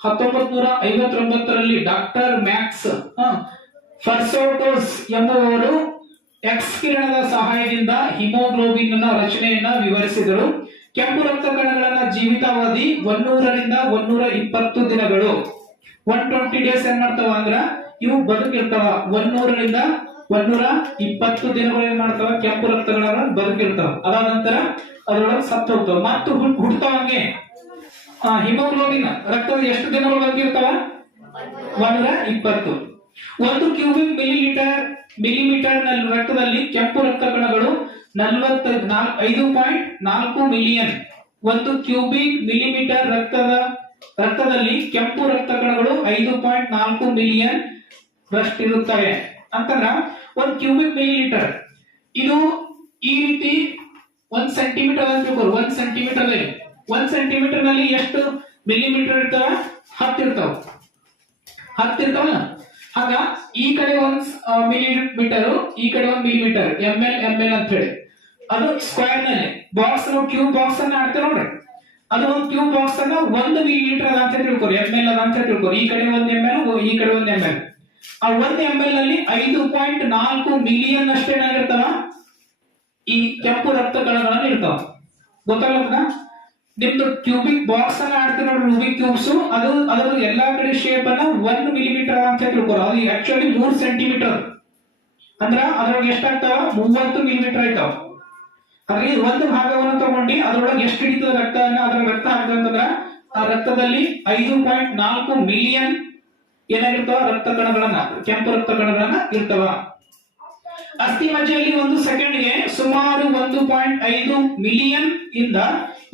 1959ರಲ್ಲಿ ಡಾಕ್ಟರ್ ಮ್ಯಾಕ್ಸ್ ಫರ್ಸೋಟೋಸ್ ಎಂಬುವವರು ಎಕ್ಸ್ ಕಿರಣದ ಸಹಾಯದಿಂದ ಹಿಮೋಗ್ಲೋಬಿನ್ ನ ರಚನೆಯನ್ನ ವಿವರಿಸಿದರು. ಕೆಂಪು ರಕ್ತ ಕಣಗಳ ಜೀವಿತಾವಧಿ 100ರಿಂದ 120 ದಿನಗಳು. 120 ಡೇಸ್ ಏನ್ ಮಾಡ್ತಾವ ಅಂದ್ರ ಇವು ಬದುಕಿರ್ತಾವ. 100ರಿಂದ 120 ದಿನಗಳು ಏನ್ ಮಾಡ್ತಾವ, ಕೆಂಪು ರಕ್ತಗಳ ಬದುಕಿರ್ತಾವ. ಅದಾದ ನಂತರ ಅದರೊಳಗೆ ಸತ್ತು ಹೋಗ್ತಾವ ಮತ್ತು ಹುಡ್ತಾವಂಗೆ. ಹಿಮೋಗ್ಲೋಬಿನ್ ರಕ್ತದ ಎಷ್ಟು ದಿನಗಳು ಬದುಕಿರ್ತಾವ? 120. 1 ಕ್ಯೂಬಿಕ್ ಮಿಲಿಮೀಟರ್ ನಲ್ಲಿ ರಕ್ತದಲ್ಲಿ ಕೆಂಪು ರಕ್ತ ಕಣಗಳು 5.4 ಮಿಲಿಯನ್. 1 ಕ್ಯೂಬಿಕ್ ಮಿಲಿಮೀಟರ್ ರಕ್ತದಲ್ಲಿ ಕೆಂಪು ರಕ್ತ ಕಣಗಳು 5.4 ಮಿಲಿಯನ್ ರಷ್ಟಿರುತ್ತವೆ. ಅಂತಂದ್ರ 1 ಕ್ಯೂಬಿಕ್ ಮಿಲಿಲೀಟರ್ ಇದು ಈ ರೀತಿ 1 ಸೆಂಟಿಮೀಟರ್ ಅಂತ ತಿಳ್ಕೊರು. 1 ಸೆಂಟಿಮೀಟರ್ ನಲ್ಲಿ ಎಷ್ಟು ಮಿಲಿಮೀಟರ್ ಇರ್ತಾವ? 10 ಇರ್ತಾವ. 10 ಇರ್ತಾವಲ್ಲ. ಆಗ ಈ ಕಡೆ 1 ಮಿಲಿಮೀಟರ್, ಈ ಕಡೆ 1 ಮಿಲಿಮೀಟರ್, ml ಅಂತ ಹೇಳಿ. ಅದು ಸ್ಕ್ವೇರ್ ನಲ್ಲಿ ಬಾಕ್ಸ್, ನಾವು ಕ್ಯೂಬ್ ಬಾಕ್ಸ್ ಅನ್ನ ಆಡ್ತೇವೆ ನೋಡ್ರಿ. ಅದು ಒಂದು ಕ್ಯೂಬ್ ಬಾಕ್ಸ್ ಅನ್ನ 1 ಮಿಲಿಲೀಟರ್ ಅದ ಅಂತ ತಿಳ್ಕೊರಿ, ml ಅದ ಅಂತ ತಿಳ್ಕೊರಿ. ಈ ಕಡೆ 1 ml, ಈ ಕಡೆ 1 ml. ಆ 1 ml ನಲ್ಲಿ 5.4 ಮಿಲಿಯನ್ ಅಷ್ಟೇ ಏನಾಗಿರ್ತಾವ, ಈ ಕೆಂಪು ರಕ್ತ ಕಣಗಳನ್ನು ಇರ್ತಾವ. ಗೊತ್ತಾಗ್ಲತ್ತದ? ನಿಮ್ದು ಕ್ಯೂಬಿಕ್ ಬಾಕ್ಸ್ ಅನ್ನ ಆಡ್ತೀವಿ ನೋಡ್ರಿ, ರೂಬಿಕ್ ಕ್ಯೂಬ್ಸ್. ಅದರ ಎಲ್ಲಾ ಕಡೆ ಶೇಪ್ ಅನ್ನ 1 ಮಿಲಿಮೀಟರ್ ಅಂತ ತಿಳ್ಕೊರು. ಅದು ಆಕ್ಚುಲಿ 3 ಸೆಂಟಿಮೀಟರ್. ಅಂದ್ರ ಅದ್ರೊಳಗೆ ಎಷ್ಟಾಗ್ತಾವ? 30 ಮಿಲಿಮೀಟರ್ ಆಯ್ತಾವ. ಅದ್ರಲ್ಲಿ ಒಂದು ಭಾಗವನ್ನು ತಗೊಂಡು ಅದ್ರೊಳಗೆ ಎಷ್ಟು ಹಿಡಿತದ ರಕ್ತ, ಅದ್ರ ರಕ್ತ ಹಾಕ್ತದೆ ಅಂತಂದ್ರ ಆ ರಕ್ತದಲ್ಲಿ 5.4 ಮಿಲಿಯನ್ ಏನಾಗಿರ್ತಾವ ರಕ್ತ ಕಣಗಳನ್ನ, ಕೆಂಪು ರಕ್ತ ಕಣಗಳನ್ನ ಇರ್ತಾವ. ಅಸ್ಥಿ ಮಜ್ಜೆಯಲ್ಲಿ 1 ಸೆಕೆಂಡ್ಗೆ ಸುಮಾರು 1.5 ಮಿಲಿಯನ್ ಇಂದ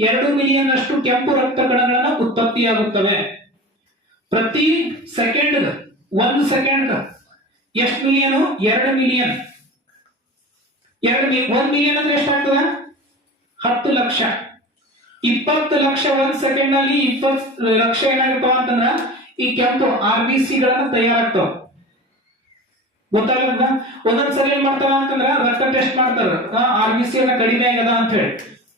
2 ಮಿಲಿಯನ್ ಅಷ್ಟು ಕೆಂಪು ರಕ್ತ ಕಣಗಳನ್ನ ಉತ್ಪತ್ತಿಯಾಗುತ್ತವೆ. ಪ್ರತಿ ಸೆಕೆಂಡ್ 1 ಸೆಕೆಂಡ್ ಎಷ್ಟು ಮಿಲಿಯನ್? 2 ಮಿಲಿಯನ್. 1 ಮಿಲಿಯನ್ ಅಂದ್ರೆ ಎಷ್ಟಾಗ್ತದ? 10 ಲಕ್ಷ. 20 ಲಕ್ಷ 1 ಸೆಕೆಂಡ್ ನಲ್ಲಿ 20 ಲಕ್ಷ ಏನಾಗಿರ್ತಾವ ಅಂತಂದ್ರ ಈ ಕೆಂಪು RBC ಗಳನ್ನ ತಯಾರಾಗ್ತಾವ. ಗೊತ್ತಾಗಲ್ಲ? ಒಂದೊಂದ್ಸರಿ ಏನ್ ಮಾಡ್ತಾರ ಅಂತಂದ್ರ ರಕ್ತ ಟೆಸ್ಟ್ ಮಾಡ್ತಾರ, RBC ಅನ್ನ ಕಡಿಮೆ ಆಗದ ಅಂತ ಹೇಳಿ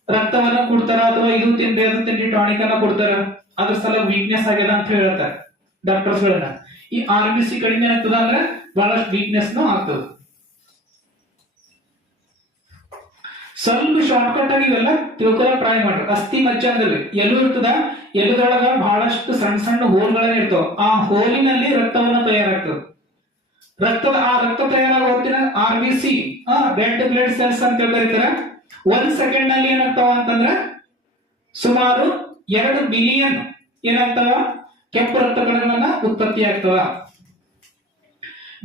ರಕ್ತವನ್ನ ಕೊಡ್ತಾರ, ಅಥವಾ ಇದು ತಿನ್ರಿ ಅದು ತಿನ್ರಿ ಟಾನಿಕ್ ಅನ್ನ ಕೊಡ್ತಾರ. ಅದ್ರ ಸಲ ವೀಕ್ನೆಸ್ ಆಗ್ಯದ ಅಂತ ಹೇಳ್ತಾರೆ ಡಾಕ್ಟರ್ಸ್ ಗಳನ್ನ. ಈ RBC ಕಡಿಮೆ ಆಗ್ತದ ಅಂದ್ರೆ ಬಹಳಷ್ಟು ವೀಕ್ನೆಸ್ ಆಗ್ತದ. ಸ್ವಲ್ಪ ಶಾರ್ಟ್ ಕಟ್ ಆಗಿ ಇವೆಲ್ಲ ತಿಳ್ಕೊಳ್ಳೋ ಟ್ರೈ ಮಾಡ್ರಿ. ಅಸ್ಥಿ ಮಜ್ಜಾದಲ್ಲಿ ಎಲು ಇರ್ತದ, ಎಲುದೊಳಗ ಬಹಳಷ್ಟು ಸಣ್ಣ ಸಣ್ಣ ಹೋಲ್ಗಳನ್ನ ಇರ್ತಾವ. ಆ ಹೋಲಿನಲ್ಲಿ ರಕ್ತವನ್ನ ತಯಾರಾಗ್ತದೆ. ರಕ್ತ ತಯಾರಾಗೋ ಹೊತ್ತಿನ RBC ರೆಡ್ ಬ್ಲಡ್ ಸೆಲ್ಸ್ ಅಂತ ಕರೀತಾರೆ. 1 ಸೆಕೆಂಡ್ ನಲ್ಲಿ ಏನಾಗ್ತಾವ ಅಂತಂದ್ರ ಸುಮಾರು 2 ಬಿಲಿಯನ್ ಏನಾಗ್ತಾವ ಕೆಂಪು ರಕ್ತ ಕಣಗಳನ್ನ ಉತ್ಪತ್ತಿ ಆಗ್ತಾವ.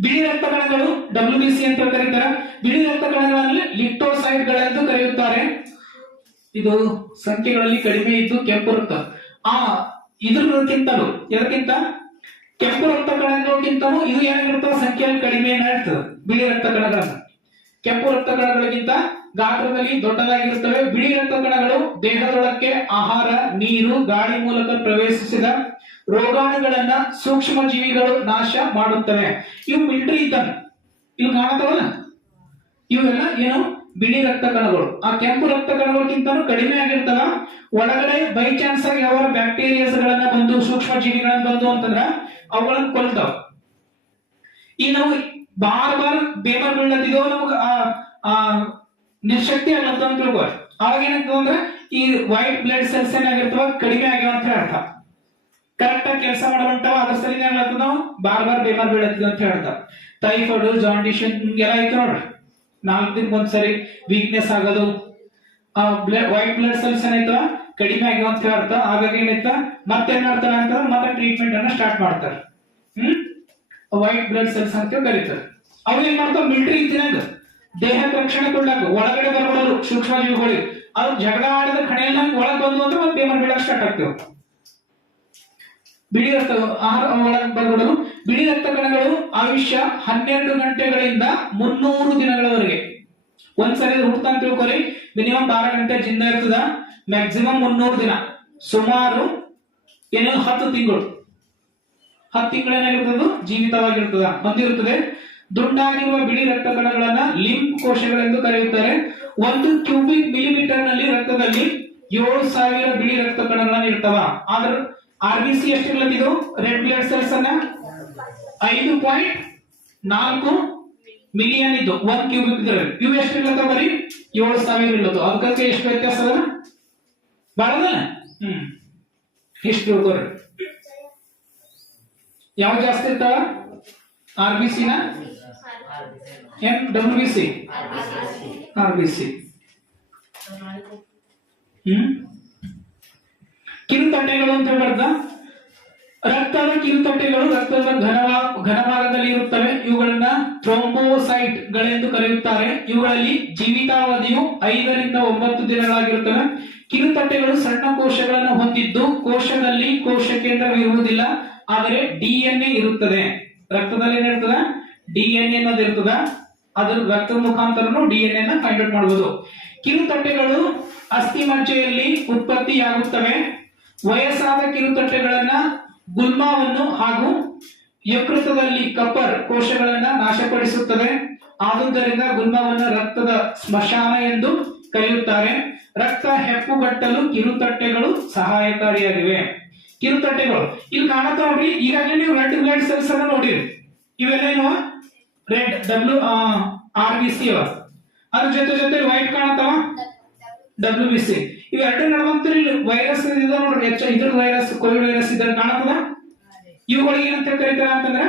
ಬಿಳಿ ರಕ್ತ ಕಣಗಳು WBC ಅಂತ ಕರೀತಾರೆ. ಬಿಳಿ ರಕ್ತ ಕಣಗಳಲ್ಲಿ ಲಿಪ್ಟೋಸೈಡ್ ಗಳೆಂದು ಕರೆಯುತ್ತಾರೆ. ಇದು ಸಂಖ್ಯೆಗಳಲ್ಲಿ ಕಡಿಮೆ ಇದ್ದು ಕೆಂಪು ರಕ್ತ ಇದಕ್ಕಿಂತಲೂ ಎದಕ್ಕಿಂತ ಕೆಂಪು ರಕ್ತ ಕಣಗಳಿಗಿಂತಲೂ ಇದು ಏನಾಗಿರ್ತದೆ ಸಂಖ್ಯೆಯಲ್ಲಿ ಕಡಿಮೆ ಏನಾಗ್ತದೆ ಬಿಳಿ ರಕ್ತ ಕಣಗಳನ್ನ. ಕೆಂಪು ರಕ್ತ ಕಣಗಳಿಗಿಂತ ಗಾತ್ರದಲ್ಲಿ ದೊಡ್ಡದಾಗಿರುತ್ತವೆ. ಬಿಳಿ ರಕ್ತ ಕಣಗಳು ದೇಹದೊಳಕ್ಕೆ ಆಹಾರ, ನೀರು, ಗಾಳಿ ಮೂಲಕ ಪ್ರವೇಶಿಸಿದ ರೋಗಾಣುಗಳನ್ನ ಸೂಕ್ಷ್ಮ ಜೀವಿಗಳು ನಾಶ ಮಾಡುತ್ತವೆ. ಇವು ಮಿಲಿಟರಿ ಇದ್ದಾವೆ, ಇವು ಕಾಣತಾವಲ್ಲ, ಇವೆಲ್ಲ ಏನು ಬಿಳಿ ರಕ್ತ ಕಣಗಳು. ಆ ಕೆಂಪು ರಕ್ತ ಕಣಗಳಿಗಿಂತ ಕಡಿಮೆ ಆಗಿರ್ತಾವ. ಒಳಗಡೆ ಬೈ ಚಾನ್ಸ್ ಆಗಿ ಯಾವ ಬ್ಯಾಕ್ಟೀರಿಯಾಸ್ ಗಳನ್ನ ಬಂದು ಸೂಕ್ಷ್ಮ ಜೀವಿಗಳನ್ನ ಬಂದು ಅಂತಂದ್ರ ಅವುಗಳನ್ನ ಕೊಲ್ತಾವ. ಈ ನಾವು ಬಾರ್ ಬೇಮರ್ ಬೀಳತ್ತಿದೋ ನಮಗ ನಿರ್ಶಕ್ತಿ ಆಗತ್ತ ಅಂತ ತಿಳ್ಕೊ. ಅವಾಗ ಏನಾಗ್ತದ ಅಂದ್ರೆ ಈ ವೈಟ್ ಬ್ಲಡ್ ಸೆಲ್ಸ್ ಏನಾಗಿರ್ತಾವ ಕಡಿಮೆ ಆಗ್ಯಾವ ಅಂತ ಹೇಳ್ತಾ, ಕರೆಕ್ಟ್ ಆಗಿ ಕೆಲಸ ಮಾಡವಂತಾವ. ಅದ್ರ ಸರಿ ಏನಾಗ್ಲತ್ತ ನಾವು ಬಾರ್ ಬೇಮರ್ ಬೀಳತ್ತಿದ ಅಂತ ಹೇಳ್ತಾ. ಟೈಫಾಯ್ಡ್, ಜಾಂಡಿಸ್ ಹಿಂಗೆಲ್ಲ ಐತೆ ನೋಡ್ರಿ, 4 ದಿನಕ್ಕೆ ಒಂದ್ಸರಿ ವೀಕ್ನೆಸ್ ಆಗೋದು, ವೈಟ್ ಬ್ಲಡ್ ಸೆಲ್ಸ್ ಏನಾಯ್ತವ ಕಡಿಮೆ ಆಗ್ಯಾವ ಅಂತ ಹೇಳ್ತಾ. ಹಾಗಾಗಿ ಏನಾಯ್ತ ಮತ್ತೇನ್ ಮಾಡ್ತಾರ ಅಂತಂದ್ರೆ ಮತ್ತೆ ಟ್ರೀಟ್ಮೆಂಟ್ ಅನ್ನ ಸ್ಟಾರ್ಟ್ ಮಾಡ್ತಾರೆ. ವೈಟ್ ಬ್ಲಡ್ ಸೆಲ್ಸ್ ಅಂತ ಕರೀತಾರೆ. ಅವು ಏನ್ ಮಾಡ್ತಾವ ಮಿಲಿಟರಿ ಇದ್ದಿನಾಗ ದೇಹಕ್ಕೆ ರಕ್ಷಣೆ ಕೊಡ್ಲಾಕ ಒಳಗಡೆ ಬರ್ಬೋದು ಸೂಕ್ಷ್ಮ ಜೀವಿಗಳಿಗೆ. ಅದು ಜಗಳ ಆಡದ ಕಡೆಯನ್ನ ಒಳಗ್ ಬಂದು ಅಂದ್ರೆ ಮತ್ತೆ ಬೇಮರ್ ಬೀಳಕ್ ಸ್ಟಾರ್ಟ್ ಆಗ್ತೇವೆ. ಬಿಳಿ ರಕ್ತ ಆಹಾರ ಒಳಗೆ ಬರ್ಬಿಡೋದು. ಬಿಳಿ ರಕ್ತ ಕಣಗಳು ಆಯುಷ್ಯ 12 ಗಂಟೆಗಳಿಂದ 300 ದಿನಗಳವರೆಗೆ. ಒಂದ್ಸರಿ ಹುಡ್ತಾ ಅಂತ ತಿಳ್ಕೊರಿ, ಮಿನಿಮಮ್ 12 ಗಂಟೆ ಜಿಂದ ಇರ್ತದ, ಮ್ಯಾಕ್ಸಿಮಮ್ 300 ದಿನ, ಸುಮಾರು ಏನು 10 ತಿಂಗಳು. 10 ತಿಂಗಳು ಏನಾಗಿರ್ತದ ಜೀವಿತವಾಗಿರ್ತದ ಹೊಂದಿರುತ್ತದೆ. ದುಂಡಾಗಿರುವ ಬಿಳಿ ರಕ್ತ ಕಣಗಳನ್ನ ಲಿಂಫ್ ಕೋಶಗಳೆಂದು ಕರೆಯುತ್ತಾರೆ. 1 ಕ್ಯೂಬಿಕ್ ಮಿಲಿಮೀಟರ್ ನಲ್ಲಿ ರಕ್ತದಲ್ಲಿ 7000 ಬಿಳಿ ರಕ್ತ ಕಣಗಳನ್ನ ಇರ್ತಾವ. ಆದ್ರೆ ಆರ್ಬಿಸಿ ಎಷ್ಟಿರ್ಲತ್ತಿದು ರೆಡ್ ಬ್ಲಡ್ ಸೆಲ್ಸ್ ಅನ್ನ 5.4 ಮಿಲಿಯನ್ ಇದ್ದು 1 ಕ್ಯೂಬಿಕ್ ಇದ್ರೆ. ಇವು ಎಷ್ಟಿರ್ಲತ್ತಾವ ಬರೀ 7000 ಇರ್ಲತ್ತು. ಅದಕ್ಕೆ ಎಷ್ಟು ವ್ಯತ್ಯಾಸ ಅದ ಬಾಳದಲ್ಲ. ಎಷ್ಟು ತಿಳ್ಕೊರಿ. ಯಾವ ಜಾಸ್ತಿ ಇರ್ತಾವ ಆರ್ಬಿಸಿ ನ ಡಬ್ಲ್ಯೂಬಿಸಿ ಆರ್ಬಿಸಿ. ಕಿರುತಟ್ಟೆಗಳು ಅಂತ ಹೇಳ್ಬಾರ್ದ. ರಕ್ತದ ಕಿರುತಟ್ಟೆಗಳು ರಕ್ತದ ಘನಭಾಗದಲ್ಲಿ ಇರುತ್ತವೆ. ಇವುಗಳನ್ನ ಥ್ರೋಂಬೋಸೈಟ್ ಗಳೆಂದು ಕರೆಯುತ್ತಾರೆ. ಇವುಗಳಲ್ಲಿ ಜೀವಿತಾವಧಿಯು 5 ರಿಂದ 9 ದಿನಗಳಾಗಿರುತ್ತವೆ. ಕಿರುತಟ್ಟೆಗಳು ಸಣ್ಣ ಕೋಶಗಳನ್ನು ಹೊಂದಿದ್ದು ಕೋಶದಲ್ಲಿ ಕೋಶ ಕೇಂದ್ರವಿರುವುದಿಲ್ಲ, ಆದರೆ ಡಿಎನ್ಎ ಇರುತ್ತದೆ. ರಕ್ತದಲ್ಲಿ ಏನಿರ್ತದ ಡಿಎನ್ಎ ಅನ್ನೋದು ಇರ್ತದ. ಅದ್ರ ರಕ್ತದ ಮುಖಾಂತರನು ಡಿಎನ್ಎ ನ ಫೈಂಡ್ ಔಟ್ ಮಾಡಬಹುದು. ಕಿರುತಟ್ಟೆಗಳು ಅಸ್ಥಿಮಜ್ಜೆಯಲ್ಲಿ ಉತ್ಪತ್ತಿಯಾಗುತ್ತವೆ. ವಯಸ್ಸಾದ ಕಿರುತಟ್ಟೆಗಳನ್ನ ಗುಲ್ಮವನ್ನು ಹಾಗೂ ಯಕೃತದಲ್ಲಿ ಕಪ್ಪರ್ ಕೋಶಗಳನ್ನ ನಾಶಪಡಿಸುತ್ತದೆ. ಆದುದರಿಂದ ಗುಲ್ಮವನ್ನು ರಕ್ತದ ಸ್ಮಶಾನ ಎಂದು ಕರೆಯುತ್ತಾರೆ. ರಕ್ತ ಹೆಪ್ಪುಗಟ್ಟಲು ಕಿರುತಟ್ಟೆಗಳು ಸಹಾಯಕಾರಿಯಾಗಿವೆ. ಕಿರುತಟ್ಟೆಗಳು ಇಲ್ಲಿ ಕಾಣುತ್ತ ನೋಡ್ರಿ. ಈಗಾಗಲೇ ನೀವು ರೆಡ್ ಬ್ಲಡ್ ಸೆಲ್ಸ್ ಅನ್ನು ನೋಡಿರಿ. ಇವೆಲ್ಲ ಏನು ರೆಡ್ ಆರ್ಬಿಸಿ ಅವ. ಅದ್ರ ಜೊತೆ ವೈಟ್ ಕಾಣತಾವ ಡಬ್ಲ್ಯೂಬಿಸಿ. ಇವೆರಡು ನಡುವಂತ ವೈರಸ್ ಇದೆ ನೋಡ್ರಿ. ಇದ್ರ ವೈರಸ್ ಕೋವಿಡ್ ವೈರಸ್ ಇದ್ರ ಕಾಣತದ. ಇವುಗಳಿಗೆ ಏನಂತ ಕರೀತಾರ ಅಂತಂದ್ರೆ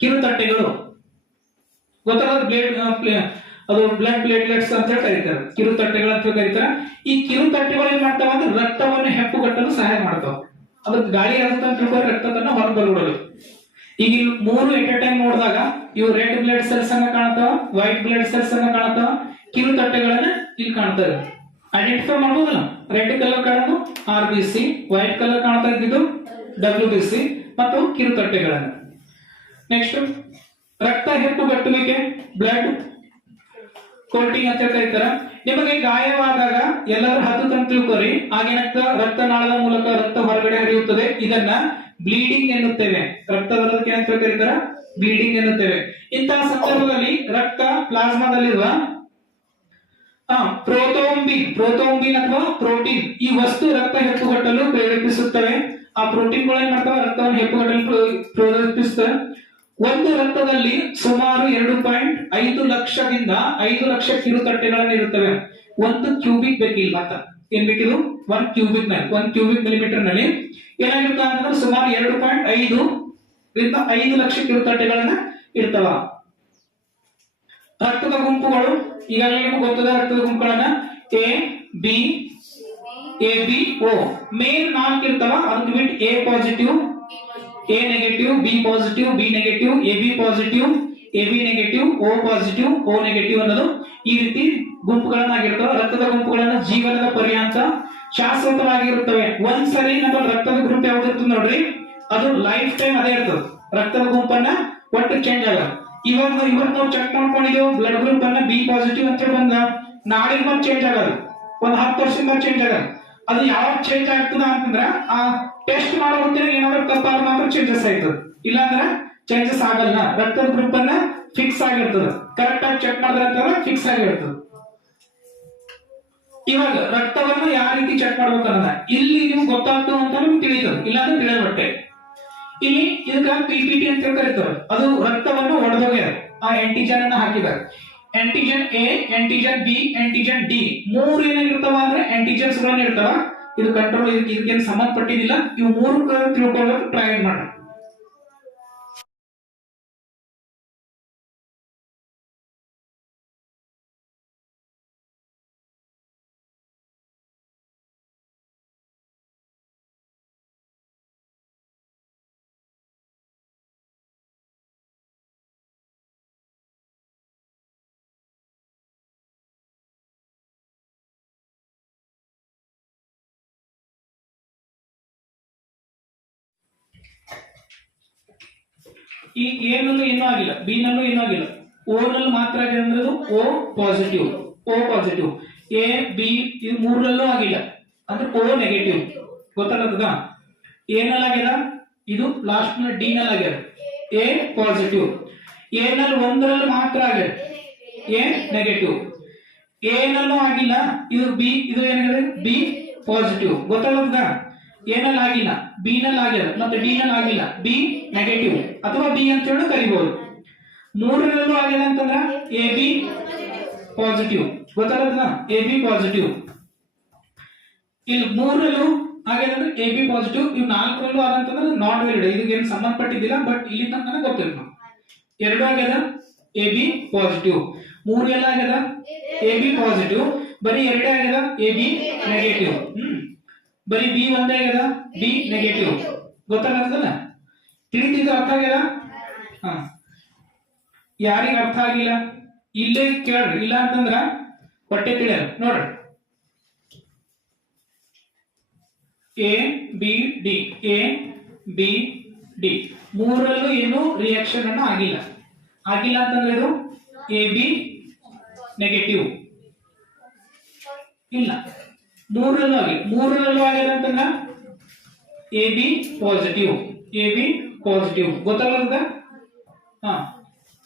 ಕಿರುತಟ್ಟೆಗಳು. ಗೊತ್ತಾಗ ಅದು ಬ್ಲಡ್ ಪ್ಲೇಟ್ಲೆಟ್ಸ್ ಅಂತ ಕರೀತಾರೆ. ಕಿರುತಟ್ಟೆಗಳು ಅಂತ ಕರೀತಾರೆ. ಈ ಕಿರುತಟ್ಟೆಗಳು ಏನ್ ಮಾಡ್ತಾವ ಅಂದ್ರೆ ರಕ್ತವನ್ನು ಹೆಪ್ಪುಗಟ್ಟಲು ಸಹಾಯ ಮಾಡ್ತಾವ. ಅದಕ್ಕೆ ಗಾಳಿ ಆಗುತ್ತೆ ಅಂತ ತಿಳ್ಕೊಂಡ್ರೆ ರಕ್ತದನ್ನ ಹೊರಗೆ ಬರ್ಬಿಡೋದು. ಈಗ ಇಲ್ಲಿ 3 ಎಟ್ ಎ ಟೈಮ್ ನೋಡಿದಾಗ ಇವು ರೆಡ್ ಬ್ಲಡ್ ಸೆಲ್ಸ್ ಅನ್ನ ಕಾಣ್ತಾವ, ವೈಟ್ ಬ್ಲಡ್ ಸೆಲ್ಸ್ ಅನ್ನ ಕಾಣ್ತಾವ, ಕಿರುತಟ್ಟೆಗಳನ್ನ ಇಲ್ಲಿ ಕಾಣ್ತವೆ. ಐಡೆಂಟಿಫೈ ಮಾಡಬಹುದಲ್ಲ. ರೆಡ್ ಕಲರ್ ಕಾಣೋದು ಆರ್ಬಿಸಿ, ವೈಟ್ ಕಲರ್ ಕಾಣ್ತಾ ಇದ್ದಿದ್ದು ಡಬ್ಲ್ಯೂಬಿಸಿ ಮತ್ತು ಕಿರುತಟ್ಟೆಗಳನ್ನ. ನೆಕ್ಸ್ಟ್ ರಕ್ತ ಹೆಪ್ಪುಗಟ್ಟುವಿಕೆ, ಬ್ಲಡ್ ಕೋಟಿಂಗ್ ಅಂತ ಕರೀತಾರ. ನಿಮಗೆ ಗಾಯವಾದಾಗ ಎಲ್ಲರೂ ಹತ್ತು ತಿಳ್ಕೊರಿ. ಆಗೇನಾಗ್ತದೆ ರಕ್ತನಾಳದ ಮೂಲಕ ರಕ್ತ ಹೊರಗಡೆ ಹರಿಯುತ್ತದೆ. ಇದನ್ನ ಬ್ಲೀಡಿಂಗ್ ಎನ್ನುತ್ತೇವೆ. ರಕ್ತ ಬರೋದಕ್ಕೆ ಏನಂತ ಕರೀತಾರ ಬ್ಲೀಡಿಂಗ್ ಎನ್ನುತ್ತೇವೆ. ಇಂತಹ ಸಂದರ್ಭದಲ್ಲಿ ರಕ್ತ ಪ್ಲಾಸ್ಮಾದಲ್ಲಿರುವ ಪ್ರೋಥೋಂಬಿನ್ ಅಥವಾ ಪ್ರೋಟೀನ್ ಈ ವಸ್ತು ರಕ್ತ ಹೆಪ್ಪುಗಟ್ಟಲು ಪ್ರೇರೇಪಿಸುತ್ತವೆ. ಆ ಪ್ರೋಟೀನ್ಗಳು ಏನ್ ಮಾಡ್ತಾವ ರಕ್ತವನ್ನು ಹೆಪ್ಪುಗಟ್ಟಲು ಪ್ರೇರೇಪಿಸುತ್ತವೆ. ಒಂದು ರಕ್ತದಲ್ಲಿ ಸುಮಾರು 2.5 ಲಕ್ಷದಿಂದ 5 ಲಕ್ಷ ಕಿರುತಟ್ಟೆಗಳನ್ನು ಇರುತ್ತವೆ. 1 ಕ್ಯೂಬಿಕ್ ಬೇಕಿಲ್ಲ ಅಂತ ಏನ್ ಬೇಕಿದು 1 ಕ್ಯೂಬಿಕ್ ನಲ್ಲಿ 1 ಕ್ಯೂಬಿಕ್ ಮಿಲಿಮೀಟರ್ ನಲ್ಲಿ ಏನಾಗಿರುತ್ತೆ ಅಂತಂದ್ರೆ ಸುಮಾರು 2.5 ರಿಂದ 5 ಲಕ್ಷ ಕಿರುತಟ್ಟೆಗಳನ್ನ ಇರ್ತಾವ. ರಕ್ತದ ಗುಂಪುಗಳು ಈಗಾಗಲೇ ನಿಮಗೆ ಗೊತ್ತದ. ರಕ್ತದ ಗುಂಪುಗಳನ್ನ ಎ ಬಿ ಓ ಮೇನ್ 4 ಇರ್ತಾವ. ಅದಕ್ಕೆ ಬಿಟ್ಟು A positive, A negative, B positive, B negative, A B positive, A B negative, O positive, O negative ಅನ್ನೋದು ಈ ರೀತಿ ಗುಂಪುಗಳನ್ನಾಗಿರ್ತವೆ. ರಕ್ತದ ಗುಂಪುಗಳನ್ನು ಜೀವನದ ಪರ್ಯಂತ ಶಾಶ್ವತವಾಗಿರುತ್ತವೆ. ಒಂದ್ಸರಿ ನಮ್ಮ ರಕ್ತದ ಗುಂಪು ಯಾವ್ದು ಇರ್ತದೆ ನೋಡ್ರಿ, ಅದು ಲೈಫ್ ಟೈಮ್ ಅದೇ ಇರ್ತದೆ. ರಕ್ತದ ಗುಂಪನ್ನ ಒಟ್ಟು ಚೇಂಜ್ ಆಗಲ್ಲ. ಇವತ್ತು ನಾವು ಚೆಕ್ ಮಾಡ್ಕೊಂಡಿದ್ದೇವೆ ಬ್ಲಡ್ ಗ್ರೂಪ್ ಅನ್ನ ಬಿ ಪಾಸಿಟಿವ್ ಅಂತ ಹೇಳಿ ಬಂದ, ನಾಳೆಗೆ ಮತ್ತೆ ಚೇಂಜ್ ಆಗಲ್ಲ, ಒಂದ್ 10 ವರ್ಷದಿಂದ ಚೇಂಜ್ ಆಗಲ್ಲ. ಅದು ಯಾವಾಗ ಚೇಂಜ್ ಆಗ್ತದ ಅಂತಂದ್ರ ಆ ಟೆಸ್ಟ್ ಮಾಡೋ ಹೊತ್ತಿನ ಏನಾದ್ರು ತಪ್ಪಾಗ ಮಾತ್ರ ಚೇಂಜಸ್ ಆಯ್ತದ, ಇಲ್ಲಾಂದ್ರೆ ಚೇಂಜಸ್ ಆಗಲ್ಲ. ರಕ್ತದ ಗ್ರೂಪ್ ಅನ್ನ ಫಿಕ್ಸ್ ಆಗಿರ್ತದ, ಕರೆಕ್ಟ್ ಆಗಿ ಚೆಕ್ ಮಾಡಿದ್ರೆ ಫಿಕ್ಸ್ ಆಗಿರ್ತದ. ಇವಾಗ ರಕ್ತವನ್ನ ಯಾವ ರೀತಿ ಚೆಕ್ ಮಾಡ್ಬೇಕನ್ನೋದ ಇಲ್ಲಿ ನಿಮ್ಗೆ ಗೊತ್ತಾಗ್ತದೆ ಅಂತ ನಿಮ್ಗೆ ತಿಳಿತದ, ಇಲ್ಲಾಂದ್ರೆ ತಿಳಿದ ಬಟ್ಟೆ. ಇಲ್ಲಿ ಇದಕ್ಕ ಪಿಪಿಟಿ ಅಂತ ಕರೀತಾರೆ, ಅದು ರಕ್ತವನ್ನು ಒಡೆದೋಗ್ಯಾರ, ಆ ಆಂಟಿಜನ್ ಅನ್ನ ಹಾಕಿದ್ದಾರೆ. Antigen A, antigen B, antigen D, 3 ಏನಾಗಿರ್ತಾವ ಅಂದ್ರೆ ಆಂಟಿಜನ್ಸ್ ಗಳನ್ನ ಇರ್ತಾವ. ಇದು ಕಂಟ್ರೋಲ್ ಇದಕ್ಕೇನು ಸಂಬಂಧಪಟ್ಟಿದ್ದಿಲ್ಲ, ಇವು 3 ತಿಳ್ಕೊಳ್ಳೋಕೆ ಟ್ರೈ ಮಾಡ್ರಿ. ಈ ಎ ನಲ್ಲೂ ಏನೂ ಆಗಿಲ್ಲ, ಬಿ ನಲ್ಲೂ ಏನೂ ಆಗಿಲ್ಲ, ಓ ನಲ್ಲಿ ಮಾತ್ರ ಆಗಿದೆ ಅಂದ್ರೆ O positive. O positive, A B ಇದು 3ರಲ್ಲೂ ಆಗಿಲ್ಲ ಅಂದ್ರೆ ಓ ನೆಗೆಟಿವ್. ಗೊತ್ತಾಗತ್ತದ? ಎ ನಲ್ಲಿ ಆಗ್ಯದ, ಇದು ಲಾಸ್ಟ್ ನ ಡಿ ನಲ್ಲಿ ಆಗ್ಯದ, ಎ ಪಾಸಿಟಿವ್. ಎ ನಲ್ಲಿ 1ರಲ್ಲಿ ಮಾತ್ರ ಆಗ್ಯದ, ಎ ನೆಗೆಟಿವ್. ಎ ನಲ್ಲೂ ಆಗಿಲ್ಲ, ಇದು ಬಿ, ಇದು ಏನಾಗಿದೆ ಬಿ ಪಾಸಿಟಿವ್. ಗೊತ್ತಾಗತ್ತದ? ಎ ನಲ್ಲಿ ಆಗಿಲ್ಲ, ಬಿ ನಲ್ಲಿ ಆಗ್ಯದ, ಮತ್ತೆ ಡಿ ನಲ್ಲಿ ಆಗಿಲ್ಲ, ಬಿ ನೆಗೆಟಿವ್ ಅಥವಾ ಬಿ ಅಂತ ಹೇಳಿ ಕರಿಬಹುದು. 3ರಲ್ಲೂ ಆಗ್ಯದ ಅಂತಂದ್ರ ಎ ಬಿ ಪಾಸಿಟಿವ್. ಗೊತ್ತಾಗತ್ತದ? A B positive. ಇಲ್ಲಿ 3ರಲ್ಲೂ ಆಗ್ಯದ ಅಂದ್ರೆ ಎ ಬಿ ಪಾಸಿಟಿವ್. ಇವ್ 4ರಲ್ಲೂ ಆದಂತಂದ್ರೆ ನಾಟ್ ವೆಲಿಡ್, ಇದಕ್ಕೆ ಏನು ಸಂಬಂಧಪಟ್ಟಿದ್ದಿಲ್ಲ, ಬಟ್ ಇಲ್ಲಿ ತನಕ ಗೊತ್ತಿಲ್ಲ. 2 ಆಗ್ಯದ ಎ ಬಿ ಪಾಸಿಟಿವ್, 3 ಎಲ್ಲ ಆಗ್ಯದ ಎ ಬಿ ಪಾಸಿಟಿವ್, ಬರೀ 2 ಆಗ್ಯದ ಎ ಬಿ ನೆಗೆಟಿವ್. ಬರೀ ಬಿ ಒಂದೇ ಆಗ್ಯದ ಬಿ ನೆಗೆಟಿವ್. ಗೊತ್ತಾಗತ್ತಲ್ಲ? ತಿಳಿದಿದ್ದು ಅರ್ಥ ಆಗ್ಯದ? ಯಾರಿಗ ಅರ್ಥ ಆಗಿಲ್ಲ ಇಲ್ಲೇ ಕೇಳ್ರಿ, ಇಲ್ಲ ಅಂತಂದ್ರ ಹೊಟ್ಟೆ ತಿಳಿಯಲ್ಲ. ನೋಡ್ರಿ, A B D, A B D 3ರಲ್ಲೂ ಏನು ರಿಯಾಕ್ಷನ್ ಅನ್ನ ಆಗಿಲ್ಲ. ಆಗಿಲ್ಲ ಅಂತಂದ್ರೆ ಇದು ಎ ಬಿ ನೆಗೆಟಿವ್ ಇಲ್ಲ. 3ರಲ್ಲೂ ಆಗಿ 3ರಲ್ಲೂ ಆಗ್ಯದ ಅಂತಂದ್ರ A B positive, A B positive. ಗೊತ್ತಾಗದ?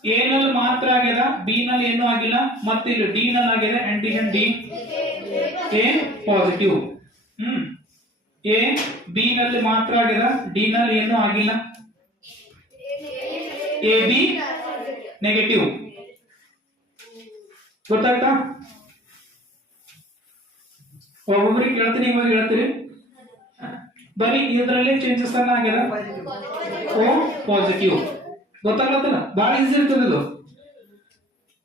ಎ ನಲ್ಲಿ ಮಾತ್ರ ಆಗ್ಯದ, ಬಿ ನಲ್ಲಿ ಏನೂ ಆಗಿಲ್ಲ, ಮತ್ತೆ ಇಲ್ಲಿ ಡಿ ನಲ್ಲಿ ಆಗ್ಯದ antigen D, A positive. A B ನಲ್ಲಿ ಮಾತ್ರ ಆಗ್ಯದ, ಡಿ ನಲ್ಲಿ ಏನೂ ಆಗಿಲ್ಲ, ಎ ಬಿ ನೆಗೆಟಿವ್. ಗೊತ್ತಾಯ್ತಾ? ಒಬ್ಬೊಬ್ಬರಿಗೆ ಕೇಳ್ತೀನಿ, ಇವಾಗ ಹೇಳ್ತೀರಿ. ಬರೀ ಇದರಲ್ಲಿ ಚೇಂಜಸ್ ಅನ್ನ ಆಗ್ಯದ, ಓ ಪಾಸಿಟಿವ್. ಗೊತ್ತಾಗತ್ತಲ್ಲ? ಬಹಳ ಈಸಿ ಇರ್ತದೆ ಇದು.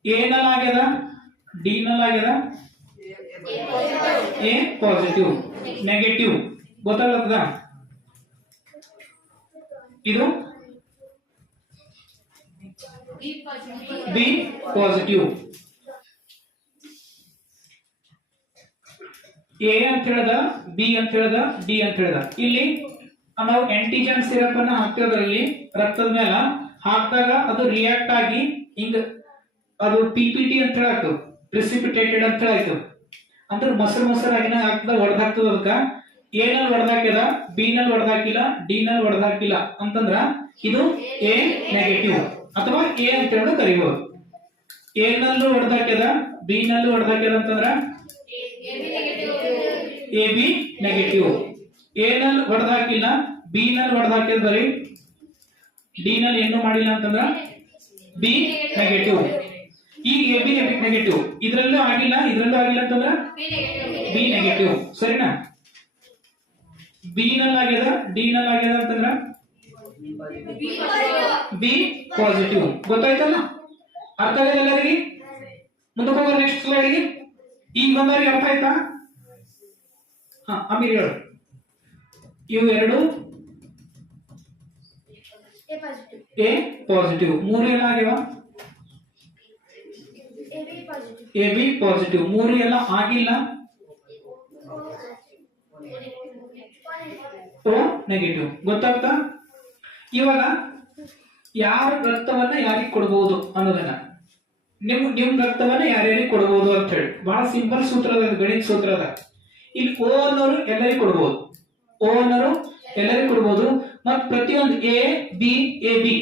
ಎ ನಲ್ಲಿ ಆಗ್ಯದ, ಡಿ ನಲ್ಲಿ ಆಗ್ಯದ, ಎ ಪಾಸಿಟಿವ್ ನೆಗೆಟಿವ್. ಗೊತ್ತಾಗತ್ತದ? ಇದು ಬಿ ಪಾಸಿಟಿವ್. ಎ ಅಂತ ಹೇಳ್ದ, ಬಿ ಅಂತ ಹೇಳ್ದ, ಡಿ ಅಂತ ಹೇಳ್ದ. ಇಲ್ಲಿ ನಾವು ಆಂಟಿಜನ್ ಸಿರಪ್ ಅನ್ನ ಹಾಕ್ತಿದ್ರಲ್ಲಿ ರಕ್ತದ ಮೇಲೆ ಹಾಕಿದಾಗ ಅದು ರಿಯಾಕ್ಟ್ ಆಗಿ ಹಿಂಗ ಅದು ಪಿಪಿಟಿ ಅಂತ ಹೇಳಾಯ್ತು, ಪ್ರಿಸಿಪಿಟೇಟೆಡ್ ಅಂತ ಹೇಳಾಯ್ತು. ಅಂದ್ರೆ ಮೊಸರಾಗಿನ ಹಾಕ್ದ ಹೊಡೆದಾಗ್ತದ. ಅದಕ್ಕ ಎ ನಲ್ಲಿ ಹೊಡೆದಾಕ್ಯದ, ಬಿ ನಲ್ಲಿ ಹೊಡೆದಾಕಿಲ್ಲ, ಡಿ ನಲ್ಲಿ ಹೊಡೆದಾಕಿಲ್ಲ ಅಂತಂದ್ರ ಇದು ಎ ನೆಗೆಟಿವ್ ಅಥವಾ ಎ ಅಂತ ಹೇಳಿ ಕರಿಬಹುದು. ಎ ನಲ್ಲೂ ಹೊಡೆದಾಕ್ಯದ, ಬಿ ನಲ್ಲೂ ಹೊಡೆದಾಕ್ಯದ ಅಂತಂದ್ರ ಎ ಬಿ ನೆಗೆಟಿವ್. ಎ ನಲ್ಲಿ ಹೊಡೆದಾಕಿಲ್ಲ, ಬಿ ನಲ್ಲಿ ಹೊಡೆದಾಕಿದ, ಬರೀ ಡಿ ನಲ್ಲಿ ಏನು ಮಾಡಿಲ್ಲ ಅಂತಂದ್ರ ಬಿ ನೆಗೆಟಿವ್. ಈ ಎ ಬಿ ನೆಗೆಟಿವ್ ಇದ್ರಲ್ಲೂ ಆಗಿಲ್ಲ, ಇದ್ರಲ್ಲೂ ಆಗಿಲ್ಲ ಅಂತಂದ್ರ ಬಿ ನೆಗೆಟಿವ್. ಸರಿನಾ? ಬಿ ನಲ್ಲಿ ಆಗ್ಯದ, ಡಿ ನಲ್ಲಿ ಆಗ್ಯದ ಅಂತಂದ್ರ ಬಿ ಪಾಸಿಟಿವ್. ಗೊತ್ತಾಯ್ತಲ್ಲ? ಅರ್ಥ ಆಗಲ್ಲ ಎಲ್ಲರಿಗೆ? ಮುಂದಕ್ಕೆ ಹೋಗೋಣ ನೆಕ್ಸ್ಟ್ ಸ್ಲೈಡ್ಗೆ. ಈಗ ಬಂದವರಿಗೆ ಅರ್ಥ ಆಯ್ತಾ? ಅಮೀರ್ ಹೇಳು. ಇವು ಎರಡು ಎ ಪಾಸಿಟಿವ್, 3 ಎಲ್ಲ ಆಗ್ಯಾವ ಎ ಬಿ ಪಾಸಿಟಿವ್, 3 ಎಲ್ಲ ಆಗಿಲ್ಲ ಓ ನೆಗೆಟಿವ್. ಗೊತ್ತಾಗ್ತಾ? ಇವಾಗ ಯಾರ ರಕ್ತವನ್ನ ಯಾರಿಗೆ ಕೊಡಬಹುದು ಅನ್ನೋದನ್ನ, ನಿಮ್ ರಕ್ತವನ್ನ ಯಾರ್ಯಾರಿಗೆ ಕೊಡಬಹುದು ಅಂತ ಹೇಳಿ ಬಹಳ ಸಿಂಪಲ್ ಸೂತ್ರ ಅದ, ಗಣಿತ ಸೂತ್ರ ಅದ. ಇಲ್ಲಿ ಓ ಅನ್ನೋರು ಎಲ್ಲರಿಗೂ ಕೊಡಬಹುದು, ಓ ಅನ್ನೋರು ಎಲ್ಲರಿಗೂ ಕೊಡಬಹುದು. ಮತ್ ಪ್ರತಿಯೊಂದು A B A B,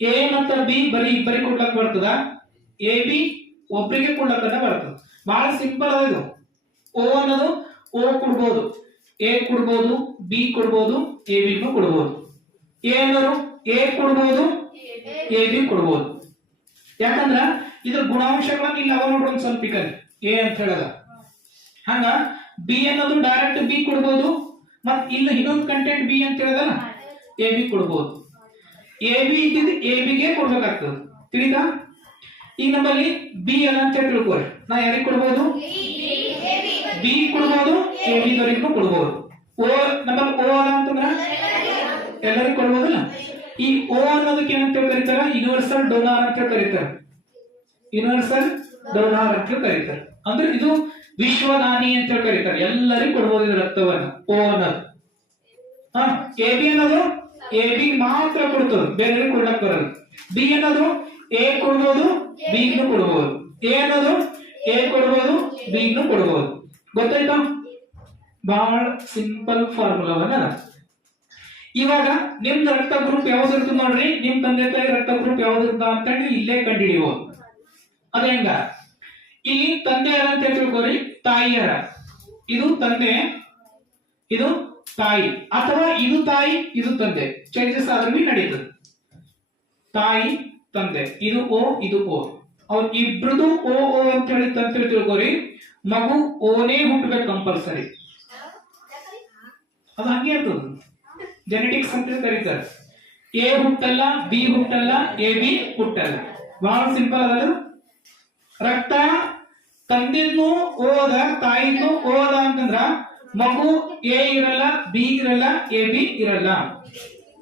A ಮತ್ತ ಬಿ ಬರೀ ಇಬ್ಬರಿಗೆ ಕೊಡ್ಲಕ್ ಬರ್ತದ, ಎ ಬಿ ಒಬ್ಬರಿಗೆ ಕೊಡ್ಲಕ್ಕ ಬರ್ತದ. ಬಹಳ ಸಿಂಪಲ್ ಅದ ಇದು. ಓ ಅನ್ನೋದು ಓ ಕೊಡ್ಬೋದು, ಎ ಕೊಡ್ಬೋದು, ಬಿ ಕೊಡ್ಬೋದು, ಎ ಬಿ ಕೊಡ್ಬೋದು. ಎ ಅನ್ನೋರು ಎ ಕೊಡ್ಬೋದು, ಎ ಬಿ ಕೊಡ್ಬೋದು. ಯಾಕಂದ್ರ ಇದ್ರ ಗುಣಾಂಶಗಳನ್ನ ಇಲ್ಲಿ ಅವ ನೋಡ್ರಿ ಒಂದ್ ಸ್ವಲ್ಪ ಕಲಿ ಎ ಅಂತ ಹೇಳದ. ಹಂಗ ಬಿ ಅನ್ನೋದು ಡೈರೆಕ್ಟ್ ಬಿ ಕೊಡ್ಬೋದು, ಮತ್ ಇಲ್ಲಿ ಇನ್ನೊಂದು ಕಂಟೆಂಟ್ ಬಿ ಅಂತ ಹೇಳದಲ್ಲ ಎ ಬಿ ಕೊಡ್ಬೋದು. ಎ ಬಿ ಇದ್ದಿದ್ದು ಎ ಬಿಗೆ ಕೊಡ್ಬೇಕಾಗ್ತದೆ, ತಿಳಿತಾ? ಈಗ ನಮ್ಮಲ್ಲಿ ಬಿ ಅಲ್ಲ ಅಂತ ಹೇಳಿ ತಿಳ್ಕೊರಿ, ನಾ ಯಾರಿಗೆ ಕೊಡ್ಬೋದು? ಬಿ ಕೊಡ್ಬೋದು, ಎ ಬಿ ದವರಿಗೂ ಕೊಡ್ಬೋದು. ಓ ನಮ್ಮಲ್ಲಿ ಓ ಅಲ್ಲ ಅಂತಂದ್ರ ಎಲ್ಲರಿಗೂ ಕೊಡ್ಬೋದಲ್ಲ. ಈ ಓ ಅನ್ನೋದಕ್ಕೆ ಏನಂತ ಕರೀತಾರ? ಯೂನಿವರ್ಸಲ್ ಡೋನಾರ್ ಅಂತ ಕರೀತಾರೆ, ಯೂನಿವರ್ಸಲ್ ಡೋನಾರ್ ಅಂತ ಕರೀತಾರೆ. ಅಂದ್ರೆ ಇದು ವಿಶ್ವದಾನಿ ಅಂತ ಕರೀತಾರೆ, ಎಲ್ಲರಿಗೂ ಕೊಡ್ಬೋದು ಇದು ರಕ್ತವನ್ನ ಓ ಅನ್ನೋದು. ಎ ಬಿ ಅನ್ನೋದು ಎ ಬಿ ಮಾತ್ರ ಕೊಡ್ತದೆ, ಬೇರೆ ಕೊಡ್ಲಕ್ ಬರಲ್ಲ. ಬಿ ಅನ್ನೋದು ಎ ಕೊಡ್ಬೋದು, ಬಿ ಕೊಡ್ಬೋದು. ಎ ಅನ್ನೋದು ಎ ಕೊಡ್ಬೋದು, ಬಿ ಕೊಡ್ಬೋದು. ಗೊತ್ತಾಯ್ತಾ? ಬಹಳ ಸಿಂಪಲ್ ಫಾರ್ಮುಲಾವನ್ನ. ಇವಾಗ ನಿಮ್ದು ರಕ್ತ ಗ್ರೂಪ್ ಯಾವ್ದು ಇರ್ತದೆ ನೋಡ್ರಿ, ನಿಮ್ ತಂದೆ ತಾಯಿ ರಕ್ತ ಗ್ರೂಪ್ ಯಾವ್ದು ಇರ್ತ ಅಂತ ಇಲ್ಲೇ ಕಂಡುಹಿಡಿಯಬಹುದು. ಅದ ಹೆಂಗ? ಇಲ್ಲಿ ತಂದೆ ಯಾರ ಅಂತ ತಿಳ್ಕೊರಿ, ತಾಯಿ ಯಾರ. ಇದು ತಂದೆ, ಇದು ತಾಯಿ, ಅಥವಾ ಇದು ತಾಯಿ ಇದು ತಂದೆ, ಚೇಂಜಸ್ ಆದ್ರೂ ನಡೀತದೆ. ತಾಯಿ ತಂದೆ, ಇದು ಓ ಇದು ಓ, ಅವ್ರ ಇಬ್ರದು ಓ ಓ ಅಂತ ಹೇಳಿ ತಂತ್ರ ತಿಳ್ಕೊರಿ. ಮಗು ಓನೇ ಹುಟ್ಟಬೇಕು ಕಂಪಲ್ಸರಿ, ಅದು ಹಂಗೆ ಇರ್ತದ. ಜೆನೆಟಿಕ್ಸ್ ಅಂತ ಕರೀತಾರೆ. ಎ ಹುಟ್ಟಲ್ಲ, ಬಿ ಹುಟ್ಟಲ್ಲ, ಎ ಬಿ ಹುಟ್ಟಲ್ಲ. ಬಹಳ ಸಿಂಪಲ್ ಅದಲ್ಲ. ರಕ್ತ ತಂದೆನೂ ಓದ ತಾಯಿನೂ ಓದ ಅಂತಂದ್ರ ಮಗು ಎ ಇರಲ್ಲ, ಬಿ ಇರಲ್ಲ, ಎ ಬಿ ಇರಲ್ಲ.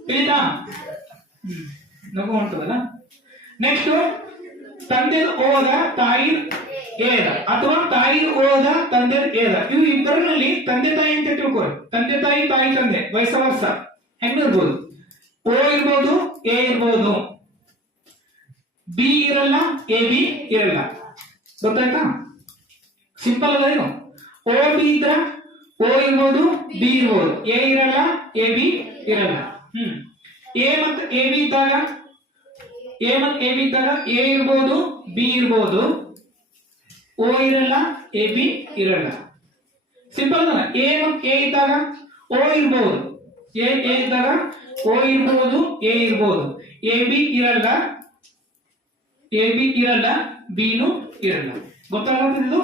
ತಿಳಿತಾ? ನಗು ಹೊಂಟದಲ್ಲ. ನೆಕ್ಸ್ಟ್ ತಂದೆ ಓದ ತಾಯಿ ಏದ, ಅಥವಾ ತಾಯಿ ಓದ ತಂದೆ ಏದ. ಇವು ಇಬ್ಬರಲ್ಲಿ ತಂದೆ ತಾಯಿ ಅಂತ ತಿಳ್ಕೊರಿ. ತಂದೆ ತಾಯಿ ತಾಯಿ ತಂದೆ ವಯಸ್ಸ ವರ್ಷ ಹೆಂಗಿರ್ಬೋದು. ಓ ಇರ್ಬೋದು, ಎ ಇರ್ಬೋದು, ಬಿ ಇರಲ್ಲ, ಎ ಬಿ ಇರಲ್ಲ. ಗೊತ್ತಾಯ್ತಾ? ಸಿಂಪಲ್ ಅದ ಇದು. ಓ ಬಿ ಇದ್ರ ಓ ಇರ್ಬೋದು, ಬಿ ಇರ್ಬೋದು, ಎ ಇರಲ್ಲ, ಎ ಬಿ ಇರಲ್ಲ. ಎ ಮತ್ತು ಎ ಬಿ ಇದ್ದಾಗ, ಎ ಮತ್ತು ಎ ಬಿ ಇದ್ದಾಗ ಎ ಇರ್ಬೋದು, ಬಿ ಇರ್ಬೋದು, ಓ ಇರಲ್ಲ, ಎ ಬಿ ಇರಲ್ಲ. ಸಿಂಪಲ್ ಅದ. ಎ ಮತ್ತು ಎ ಇದ್ದಾಗ ಓ ಇರ್ಬೋದು, ಎ ಇದ್ದಾಗ ಓ ಇರ್ಬೋದು, ಎ ಇರ್ಬೋದು, ಎ ಬಿ ಇರಲ್ಲ, ಎ ಬಿ ಇರಲ್ಲ, ಬಿನು ಇರಲ್ಲ. ಗೊತ್ತಾಗ್ತದೆ?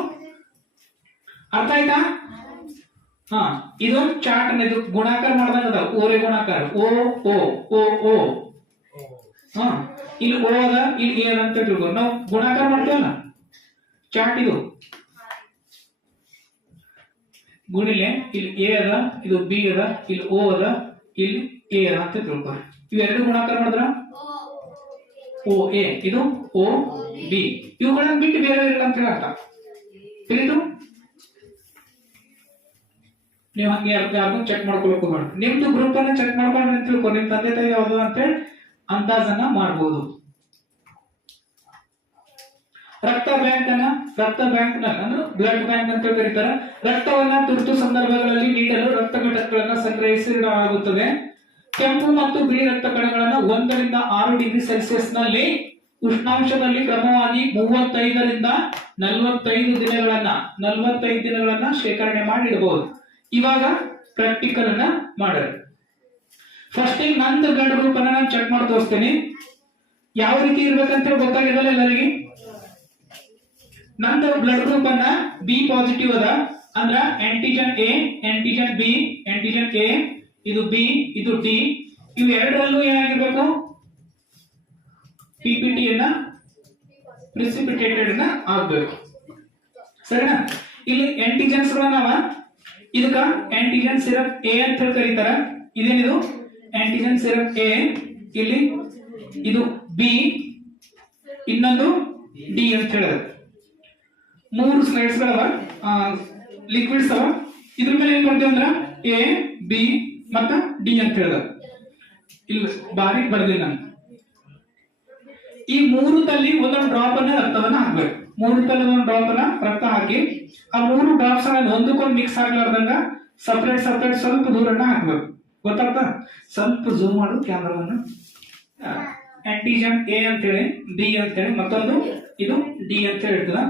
ಅರ್ಥ ಆಯ್ತಾ? ಇದೊಂದು ಚಾರ್ಟ್, ಇದು ಗುಣಾಕಾರ ಮಾಡ್ದಂಗ ಅದ. ಓರೆ ಗುಣಾಕಾರ, ಓ ಓ ಓ ಓ. ಇಲ್ಲಿ ಓ ಅದ, ಇಲ್ಲಿ ಎ ಅಂತ ತಿಳ್ಕೊ. ನಾವು ಗುಣಾಕಾರ ಮಾಡ್ತೇವಲ್ಲ ಚಾರ್ಟ್ ಇದು. ಗುಣಿಲೆ ಇಲ್ಲಿ ಎ ಅದ, ಇದು ಬಿ ಅದ, ಇಲ್ಲಿ ಓ ಅದ, ಇಲ್ಲಿ ಎ ಅದ ಅಂತ ತಿಳ್ಕೊ. ಇವೆರಡು ಗುಣಾಕಾರ ಮಾಡಿದ್ರ ಓ ಎ, ಇದು ಓ ಬಿ. ಇವುಗಳನ್ನ ಬಿಟ್ಟು ಬೇರೆ ಇಲ್ಲ ಅಂತ ಹೇಳತ್ತ. ತಿಳಿದು? ನೀವು ಹಂಗೆ ಯಾರ್ದು ಚೆಕ್ ಮಾಡ್ಕೊಳಕ್ ಹೋಗ್ಬೇಡ. ನಿಮ್ದು ಗ್ರೂಪ್ ಅನ್ನ ಚೆಕ್ ಮಾಡ್ಕೊಂಡ್ರೆ ಅಂತ ತಿಳ್ಕೊ, ನಿಮ್ ತಂದೆ ತಾಯಿ ಯಾವ್ದು ಅಂತ ಹೇಳಿ ಅಂದಾಜನ್ನ ಮಾಡಬಹುದು. ರಕ್ತ ಬ್ಯಾಂಕ್ ಅಂದ್ರೆ ಬ್ಲಡ್ ಬ್ಯಾಂಕ್ ಅಂತ ಕರೀತಾರೆ. ರಕ್ತವನ್ನ ತುರ್ತು ಸಂದರ್ಭಗಳಲ್ಲಿ ನೀಡಲು ರಕ್ತ ಘಟಕಗಳನ್ನ ಸಂಗ್ರಹಿಸಲಾಗುತ್ತದೆ. ಕೆಂಪು ಮತ್ತು ಬಿಳಿ ರಕ್ತ ಕಣಗಳನ್ನ 1 ರಿಂದ 6 ಡಿಗ್ರಿ ಸೆಲ್ಸಿಯಸ್ ನಲ್ಲಿ ಉಷ್ಣಾಂಶದಲ್ಲಿ ಕ್ರಮವಾಗಿ 35 ರಿಂದ 45 ದಿನಗಳನ್ನ ಶೇಖರಣೆ ಮಾಡಿ ಇಡಬಹುದು. ಇವಾಗ ಪ್ರಾಕ್ಟಿಕಲ್ ಅನ್ನ ಮಾಡೋಣ. ಫಸ್ಟ್ ನಂದು ಬ್ಲಡ್ ಗ್ರೂಪ್ ಅನ್ನ ನಾನು ಚೆಕ್ ಮಾಡಿ ತೋರಿಸ್ತೇನೆ. ಯಾವ ರೀತಿ ಇರ್ಬೇಕಂತ ಗೊತ್ತಾಗಿದಲ್ಲ ಎಲ್ಲರಿಗೆ. ನಂದು ಬ್ಲಡ್ ಗ್ರೂಪ್ ಅನ್ನ ಬಿ ಪಾಸಿಟಿವ್ ಅದ ಅಂದ್ರ antigen A, antigen B, antigen A, ಇದು ಬಿ, ಇದು ಡಿ. ಇವು ಎರಡರಲ್ಲೂ ಏನಾಗಿರ್ಬೇಕು? ಪಿಪಿಟಿ ಅನ್ನ ಪ್ರಿಸಿಪಿಟೇಟೆಡ್ ಆಗ್ಬೇಕು. ಸರಿನಾ? ಇಲ್ಲಿ ಆಂಟಿಜನ್ಸ್ ಗಳನ್ನವ ಇದಕ್ಕ ಆಂಟಿಜನ್ ಸಿರಪ್ ಎ ಅಂತ ಹೇಳಿ ಕರೀತಾರ. ಇದೇನಿದು ಆಂಟಿಜನ್ ಸಿರಪ್ ಎ, ಇಲ್ಲಿ ಇದು ಬಿ, ಇನ್ನೊಂದು ಡಿ ಅಂತ ಹೇಳಿದ. 3 ಸ್ಲೈಡ್ಸ್ ಗಳವ, ಲಿಕ್ವಿಡ್ಸ್ ಅವ. ಇದ್ರ ಮೇಲೆ ಏನ್ ಮಾಡ್ತೇವೆ ಅಂದ್ರ ಎ ಬಿ ಮತ್ತ ಡಿ ಅಂತ ಹೇಳಿದ. ಇಲ್ಲಿ ಬಾರಿ ಬರ್ದಿಲ್ಲ ನಾನು. ಈ ಮೂರದಲ್ಲಿ ಒಂದೊಂದು ಡ್ರಾಪ್ ಅನ್ನ ರಕ್ತವನ್ನ ಹಾಕ್ಬೇಕು. ಮೂರದಲ್ಲಿ ಒಂದೊಂದು ಡ್ರಾಪ್ ಅನ್ನ ರಕ್ತ ಹಾಕಿ ಆ ಮೂರು ಡ್ರಾಪ್ಸ್ ಅನ್ನ ಒಂದಕ್ಕೊಂದು ಮಿಕ್ಸ್ ಆಗ್ಲಾರ್ದಂಗ ಸಪರೇಟ್ ಸಪರೇಟ್ ಸ್ವಲ್ಪ ದೂರನ್ನ ಹಾಕ್ಬೇಕು. ಗೊತ್ತಾಗ್ತಾ? ಸ್ವಲ್ಪ ಜೂಮ್ ಮಾಡು ಕ್ಯಾಮ್ರಾವನ್ನು. ಆಂಟಿಜನ್ ಎ ಅಂತೇಳಿ, ಬಿ ಅಂತೇಳಿ, ಮತ್ತೊಂದು ಇದು ಡಿ ಅಂತ ಹೇಳ್ತದ.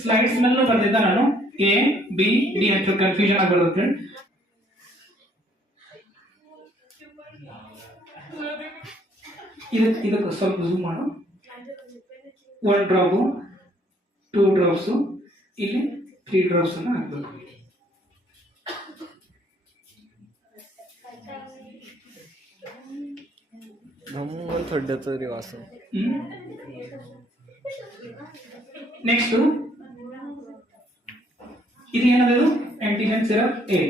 ಸ್ಲೈಡ್ಸ್ ನಲ್ಲೂ ಬರ್ದಿದ್ದ ನಾನು ಎ ಬಿ ಡಿ ಅಂತ ಕನ್ಫ್ಯೂಷನ್ ಆಗಬಾರ್ದು ಅಂತೇಳಿ. ಇದಕ್ಕೆ ಸ್ವಲ್ಪ ಜೂಮ್ ಮಾಡು. 1 ಡ್ರಾಪ್, 2 ಡ್ರಾಪ್ಸ್, ಇಲ್ಲಿ 3 ಡ್ರಾಪ್ಸ್ ಅನ್ನ ಹಾಕ್ಬೇಕು. ನೆಕ್ಸ್ಟ್ ಇದು ಏನದು? Antigen syrup A.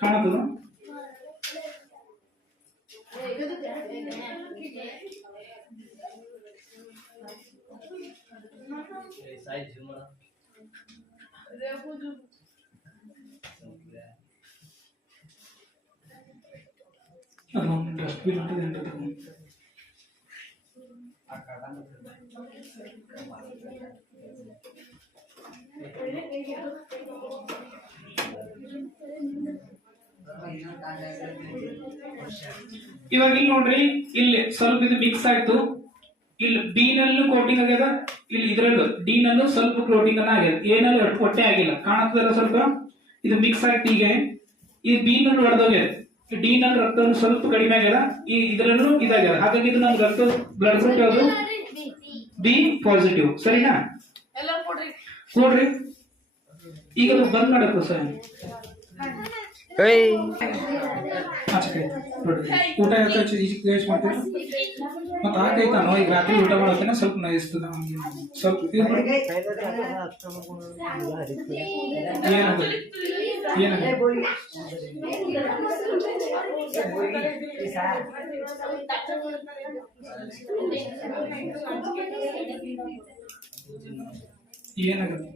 ಕಾಣುತ್ತದ? ಅದೊಂದು ಡಸ್ಟ್ಬಿನ್ ఉంటుంది ಅಂತ ತಗೊಂಡು ಇವಾಗ ಇಲ್ಲಿ ನೋಡ್ರಿ, ಇಲ್ಲಿ ಸ್ವಲ್ಪ ಇದು ಮಿಕ್ಸ್ ಆಯ್ತು. ಇಲ್ಲಿ ಬಿ ನಲ್ಲೂ ಕೋಟಿಂಗ್ ಆಗ್ಯದ, ಇಲ್ಲಿ ಇದ್ರಲ್ಲೂ ಡಿ ನಲ್ಲೂ ಸ್ವಲ್ಪ ಕೋಟಿಂಗ್ ಅನ್ನ ಆಗ್ಯದ, ಎ ನಲ್ಲಿ ಹೊಟ್ಟೆ ಆಗಿಲ್ಲ. ಕಾಣುತ್ತದಲ್ಲ ಸ್ವಲ್ಪ? ಇದು ಮಿಕ್ಸ್ ಆಯ್ತು. ಈಗ ಈ ಬಿ ನಲ್ಲಿ ಹೊಡೆದೋಗ್ಯದ, ಡಿ ನಲ್ಲಿ ರಕ್ತವನ್ನು ಸ್ವಲ್ಪ ಕಡಿಮೆ ಆಗ್ಯದ, ಈ ಇದ್ರಲ್ಲೂ ಇದಾಗ್ಯದ. ಹಾಗಾಗಿ ಇದು ನಮ್ಗೆ ರಕ್ತ ಬ್ಲಡ್ ಗ್ರೂಪ್ ಯಾವುದು? B positive. ಸರಿನಾ? ನೋಡ್ರಿ, ಈಗ ಅದು ಬಂದ್ ಮಾಡಬೇಕು ಸರ್. ಊಟ ವೇಸ್ಟ್ ಮಾಡ್ತೀವಿ ಮತ್ತೆ ಹಾಕೈತಾನೋ. ಈಗ ರಾತ್ರಿ ಊಟ ಮಾಡೋತೇನೆ ಸ್ವಲ್ಪ ನಯಿಸ್ತದ ಸ್ವಲ್ಪ. ಏನದು ಏನಾಗತ್ತೆ?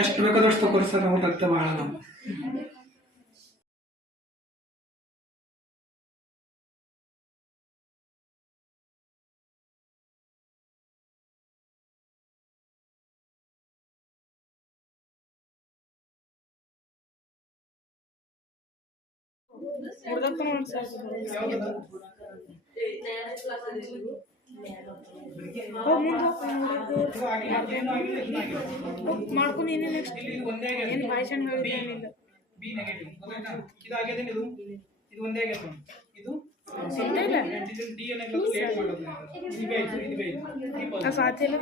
ಎಷ್ಟು ಬೇಕಾದಷ್ಟು ತಗೋರಿ ಸರ್, ನಾವು ರಕ್ತ ಬಹಳ. ಮಾಡ್ಕೊಂಡು ಏನೇ ನೆಕ್ಸ್ಟ್ ಏನು ಭಾಷಣ ಬಿ ನೆಗೆಟಿವ್ ಗೊತ್ತಾಯ್ತಾ? ಇದು ಆಗ್ಯದ, ಇದು ಒಂದೇ ಆಗ್ಯದ. ಇದು ಡಿ ಏನಾಗ್ತದೆ ಲೇಟ್ ಮಾಡೋದು. ಇದು ಬೇಕು, ಇದು ಬೇಕು. ಸಾಧ್ಯ ಇಲ್ಲ.